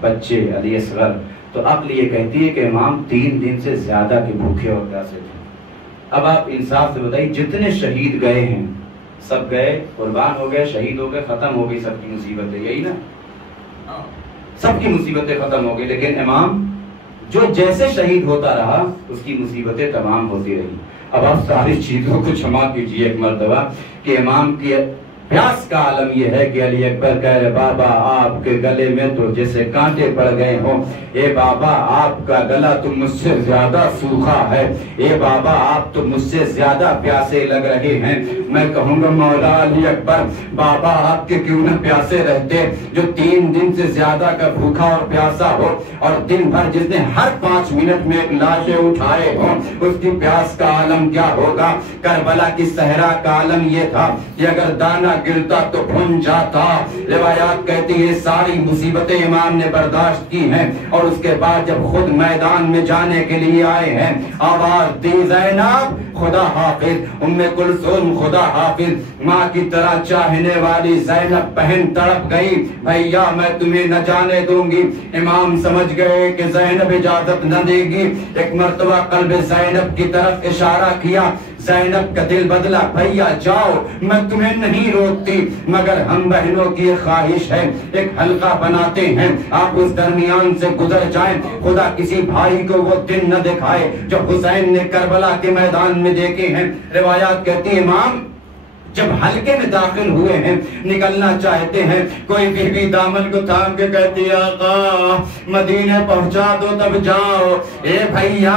بچے، علی اصغر، تو عقل یہ کہتی ہے کہ امام 3 دن سے زیادہ کے بھوکے اور پیاسے تھے۔ اب آپ انصاف سے بتائیے، جتنے شہید گئے ہیں سب گئے، قربان ہو گئے، شہید ہو گئے، ختم ہو گئی سب کی مصیبتیں، یہی نا، سب کی مصیبتیں ختم ہو گئی، لیکن امام جو جیسے شہید ہوتا رہا اس کی مصیبتیں تمام ہوتی رہی۔ اب آپ ساری چیزوں کو جمع کیجئے ایک مرتبہ کہ امام کی پیاس کا عالم یہ ہے کہ علی اکبر کہہ رہے بابا آپ کے گلے میں تو جیسے کانٹے پڑ گئے ہوں، اے بابا آپ کا گلا تو مجھ سے زیادہ سوکھا ہے، اے بابا آپ تو مجھ سے زیادہ پیاسے لگ رہے ہیں۔ میں کہوں گا مولا علی اکبر بابا آپ کے کیوں نہ پیاسے رہتے، جو 3 دن سے زیادہ کا بھوکا اور پیاسا ہو، اور دن بھر جس نے ہر 5 منٹ میں ایک لاشیں اٹھائے ہوں، اس کی پیاس کا عالم کیا ہوگا۔ کربلا کی صحرا کا عالم یہ تھا کہ اگر دانا گرتا تو بھن جاتا۔ روایات کہتی ہے ساری مصیبتیں امام نے برداشت کی ہیں، اور اس کے بعد جب خود میدان میں جانے کے لیے آئے ہیں، آواز دی زینب خدا حافظ، ام کلثوم خدا حافظ، ماں کی طرح چاہنے والی زینب بہن تڑپ گئی، بھیا میں تمہیں نہ جانے دوں گی۔ امام سمجھ گئے کہ زینب اجازت نہ دے گی، ایک مرتبہ قلب زینب کی طرف اشارہ کیا، زینب کا دل بدلا، بھیا جاؤ میں تمہیں نہیں روکتی، مگر ہم بہنوں کی ایک خواہش ہے، ایک حلقہ بناتے ہیں، آپ اس درمیان سے گزر جائیں، خدا کسی بھائی کو وہ دن نہ دکھائے جو حسین نے کربلا کے میدان میں دیکھے ہیں۔ روایات کہتی ہے امام جب حلقے میں داخل ہوئے ہیں، نکلنا چاہتے ہیں، کوئی بی بی دامن کو تھام کے کہتی ہے آقا مدینے پہنچا دو تب جاؤ۔ اے بھیا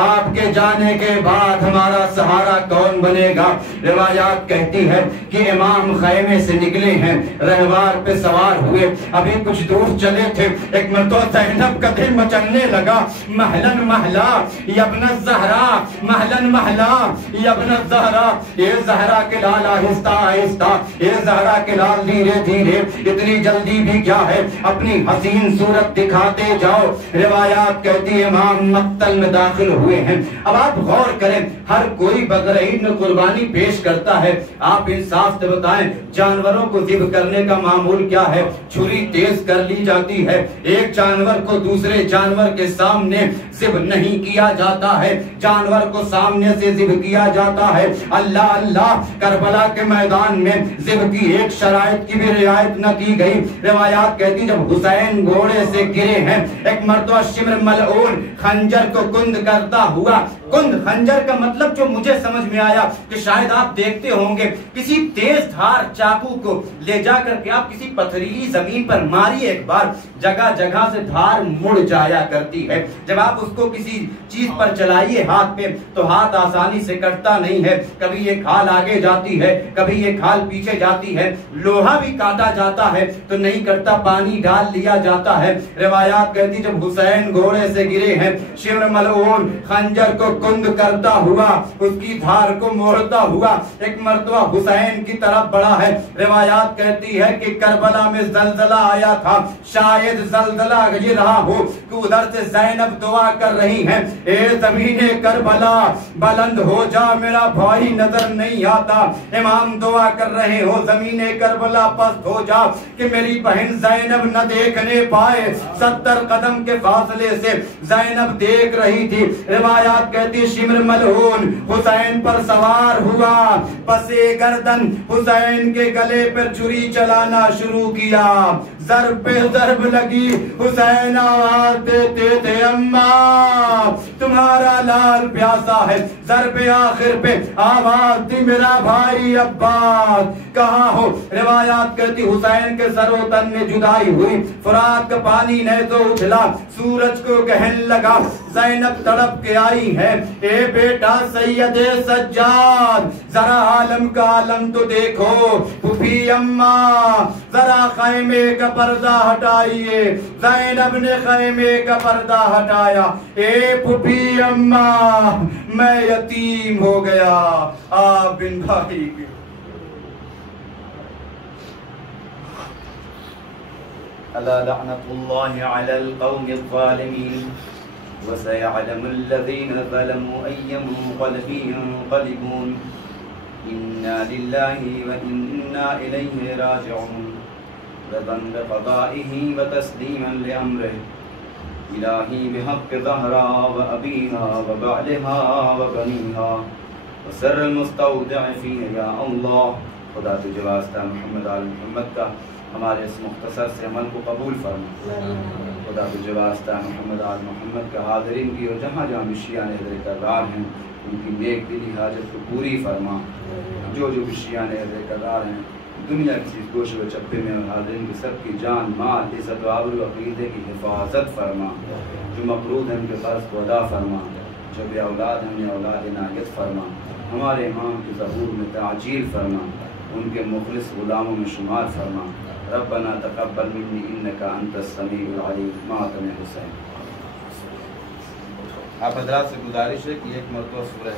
آپ کے جانے کے بعد ہمارا سہارا کون بنے گا؟ روایات کہتی ہے کہ امام خیمے سے نکلے ہیں، رہوار پہ سوار ہوئے، ابھی کچھ دور چلے تھے، ایک مرتبہ زینب کا دل مچلنے لگا، مہلن محلا یبن الزہرا، مہلن محلا یبن الزہرا، اے زہرا کے لال آہستہ آہستہ، اے زہرا کے لال دھیرے دھیرے، اتنی جلدی بھی کیا ہے، اپنی حسین صورت دکھاتے جاؤ۔ روایات کہتی ہے امام مقتل میں داخل ہوئے ہیں۔ اب آپ غور کریں، ہر کوئی بقر عید میں قربانی پیش کرتا ہے، آپ انصاف سے بتائیں جانوروں کو ذبح کرنے کا معمول کیا ہے؟ چھری تیز کر لی جاتی ہے، ایک جانور کو دوسرے جانور کے سامنے ذبح نہیں کیا جاتا ہے، جانور کو سامنے سے ذبح کیا جاتا ہے۔ اللہ اللہ، کربلا کے میدان میں ذبح کی ایک شرائط کی بھی رعایت نہ کی گئی۔ روایات کہتی جب حسین گھوڑے سے گرے ہیں، ایک مرتبہ شمر ملعون خنجر کو کند کرتا ہوا، کند خنجر کا مطلب جو مجھے سمجھ میں آیا کہ شاید آپ دیکھتے ہوں گے کسی تیز دھار چاقو کو لے جا کر کے آپ کسی پتھریلی زمین پر ماری ایک بار، جگہ جگہ سے دھار مڑ جایا کرتی ہے۔ جب آپ اس کو کسی چیز پر چلائیے ہاتھ پہ تو ہاتھ آسانی سے کٹتا نہیں ہے، کبھی یہ کھال آگے جاتی ہے، کبھی یہ کھال پیچھے جاتی ہے، لوہا بھی کاٹا جاتا ہے تو نہیں کٹتا، پانی ڈال لیا جاتا ہے۔ روایات کہتی جب حسین گھوڑے سے گرے ہیں، شمر ملعون خنجر کو کند کرتا ہوا، اس کی دھار کو موڑتا ہوا ایک مرتبہ حسین کی طرف بڑھا ہے۔ روایات کہتی ہے کہ کربلا میں زلزلہ آیا تھا، شاید زلزلہ یہ رہا ہو کہ ادھر سے زینب دعا کر رہی ہیں، اے زمین کربلا بلند ہو جا میرا بھائی نظر نہیں آتا۔ امام دعا کر رہے ہو زمین کربلا پست ہو جا کہ میری بہن زینب نہ دیکھنے پائے۔ 70 قدم کے فاصلے سے زینب دیکھ رہی تھی۔ روایات کہتی شمر ملعون حسین پر سوار ہوا، پسے گردن حسین کے گلے پر چھری چلانا شروع کیا، ضرب پہ ضرب لگی، حسین آواز دیتے تھے اماں تمہارا لال پیاسا ہے، ضرب آخر پہ آواز دی میرا بھائی عباس کہاں ہو؟ روایات کہتی حسین کے سر و تن میں جدائی ہوئی، فرات کا پانی نیزو اچھلا، سورج کو گہن لگا، زینب تڑپ کے آئی ہے، اے بیٹا سید سجاد ذرا عالم کا عالم تو دیکھو، پھوپھی اماں ذرا خیمے کا پردہ ہٹائیے۔ زینب نے خیمے کا پردہ ہٹایا، اے پھوپھی اماں میں یتیم ہو گیا، آپ بن بھائی کی۔ الا لعنت اللہ علی القوم الظالمین وسيعلم الذين ظلموا أي منقلب ينقلبون إنا لله وإنا إليه راجعون رضا بقضائه وتسليما لأمره إلهي بحق ظهرها وأبيها وبعلها وبنيها وسر المستودع فيه يا الله۔ خدا تجھے واسطہ محمد آل محمد کا ہمارے اس مختصر سے عمل کو قبول فرما۔ خدا تجھے واسطہ محمد آل محمد کا حاضرین کی اور جہاں جہاں بشیان حضر کرار ہیں ان کی نیک دلی حاجت کو پوری فرما۔ جو بشیان حضر کرار ہیں دنیا کی گوشے و چپے میں اور حاضرین کی سب کی جان مال عزت و آبرو عقیدے کی حفاظت فرما۔ جو مقروض ہیں ان کے قرض کو ادا فرما، جو بے اولاد ہیں انہیں اولاد عنایت فرما۔ ہمارے امام کی ظہور میں تعجیل فرما، ان کے مخلص غلاموں میں شمار فرما۔ ربنا تقبل منی انک انت السمیع العلیم۔ ماتم حسین۔ آپ حضرات سے گزارش ہے کہ ایک مرتبہ سورہ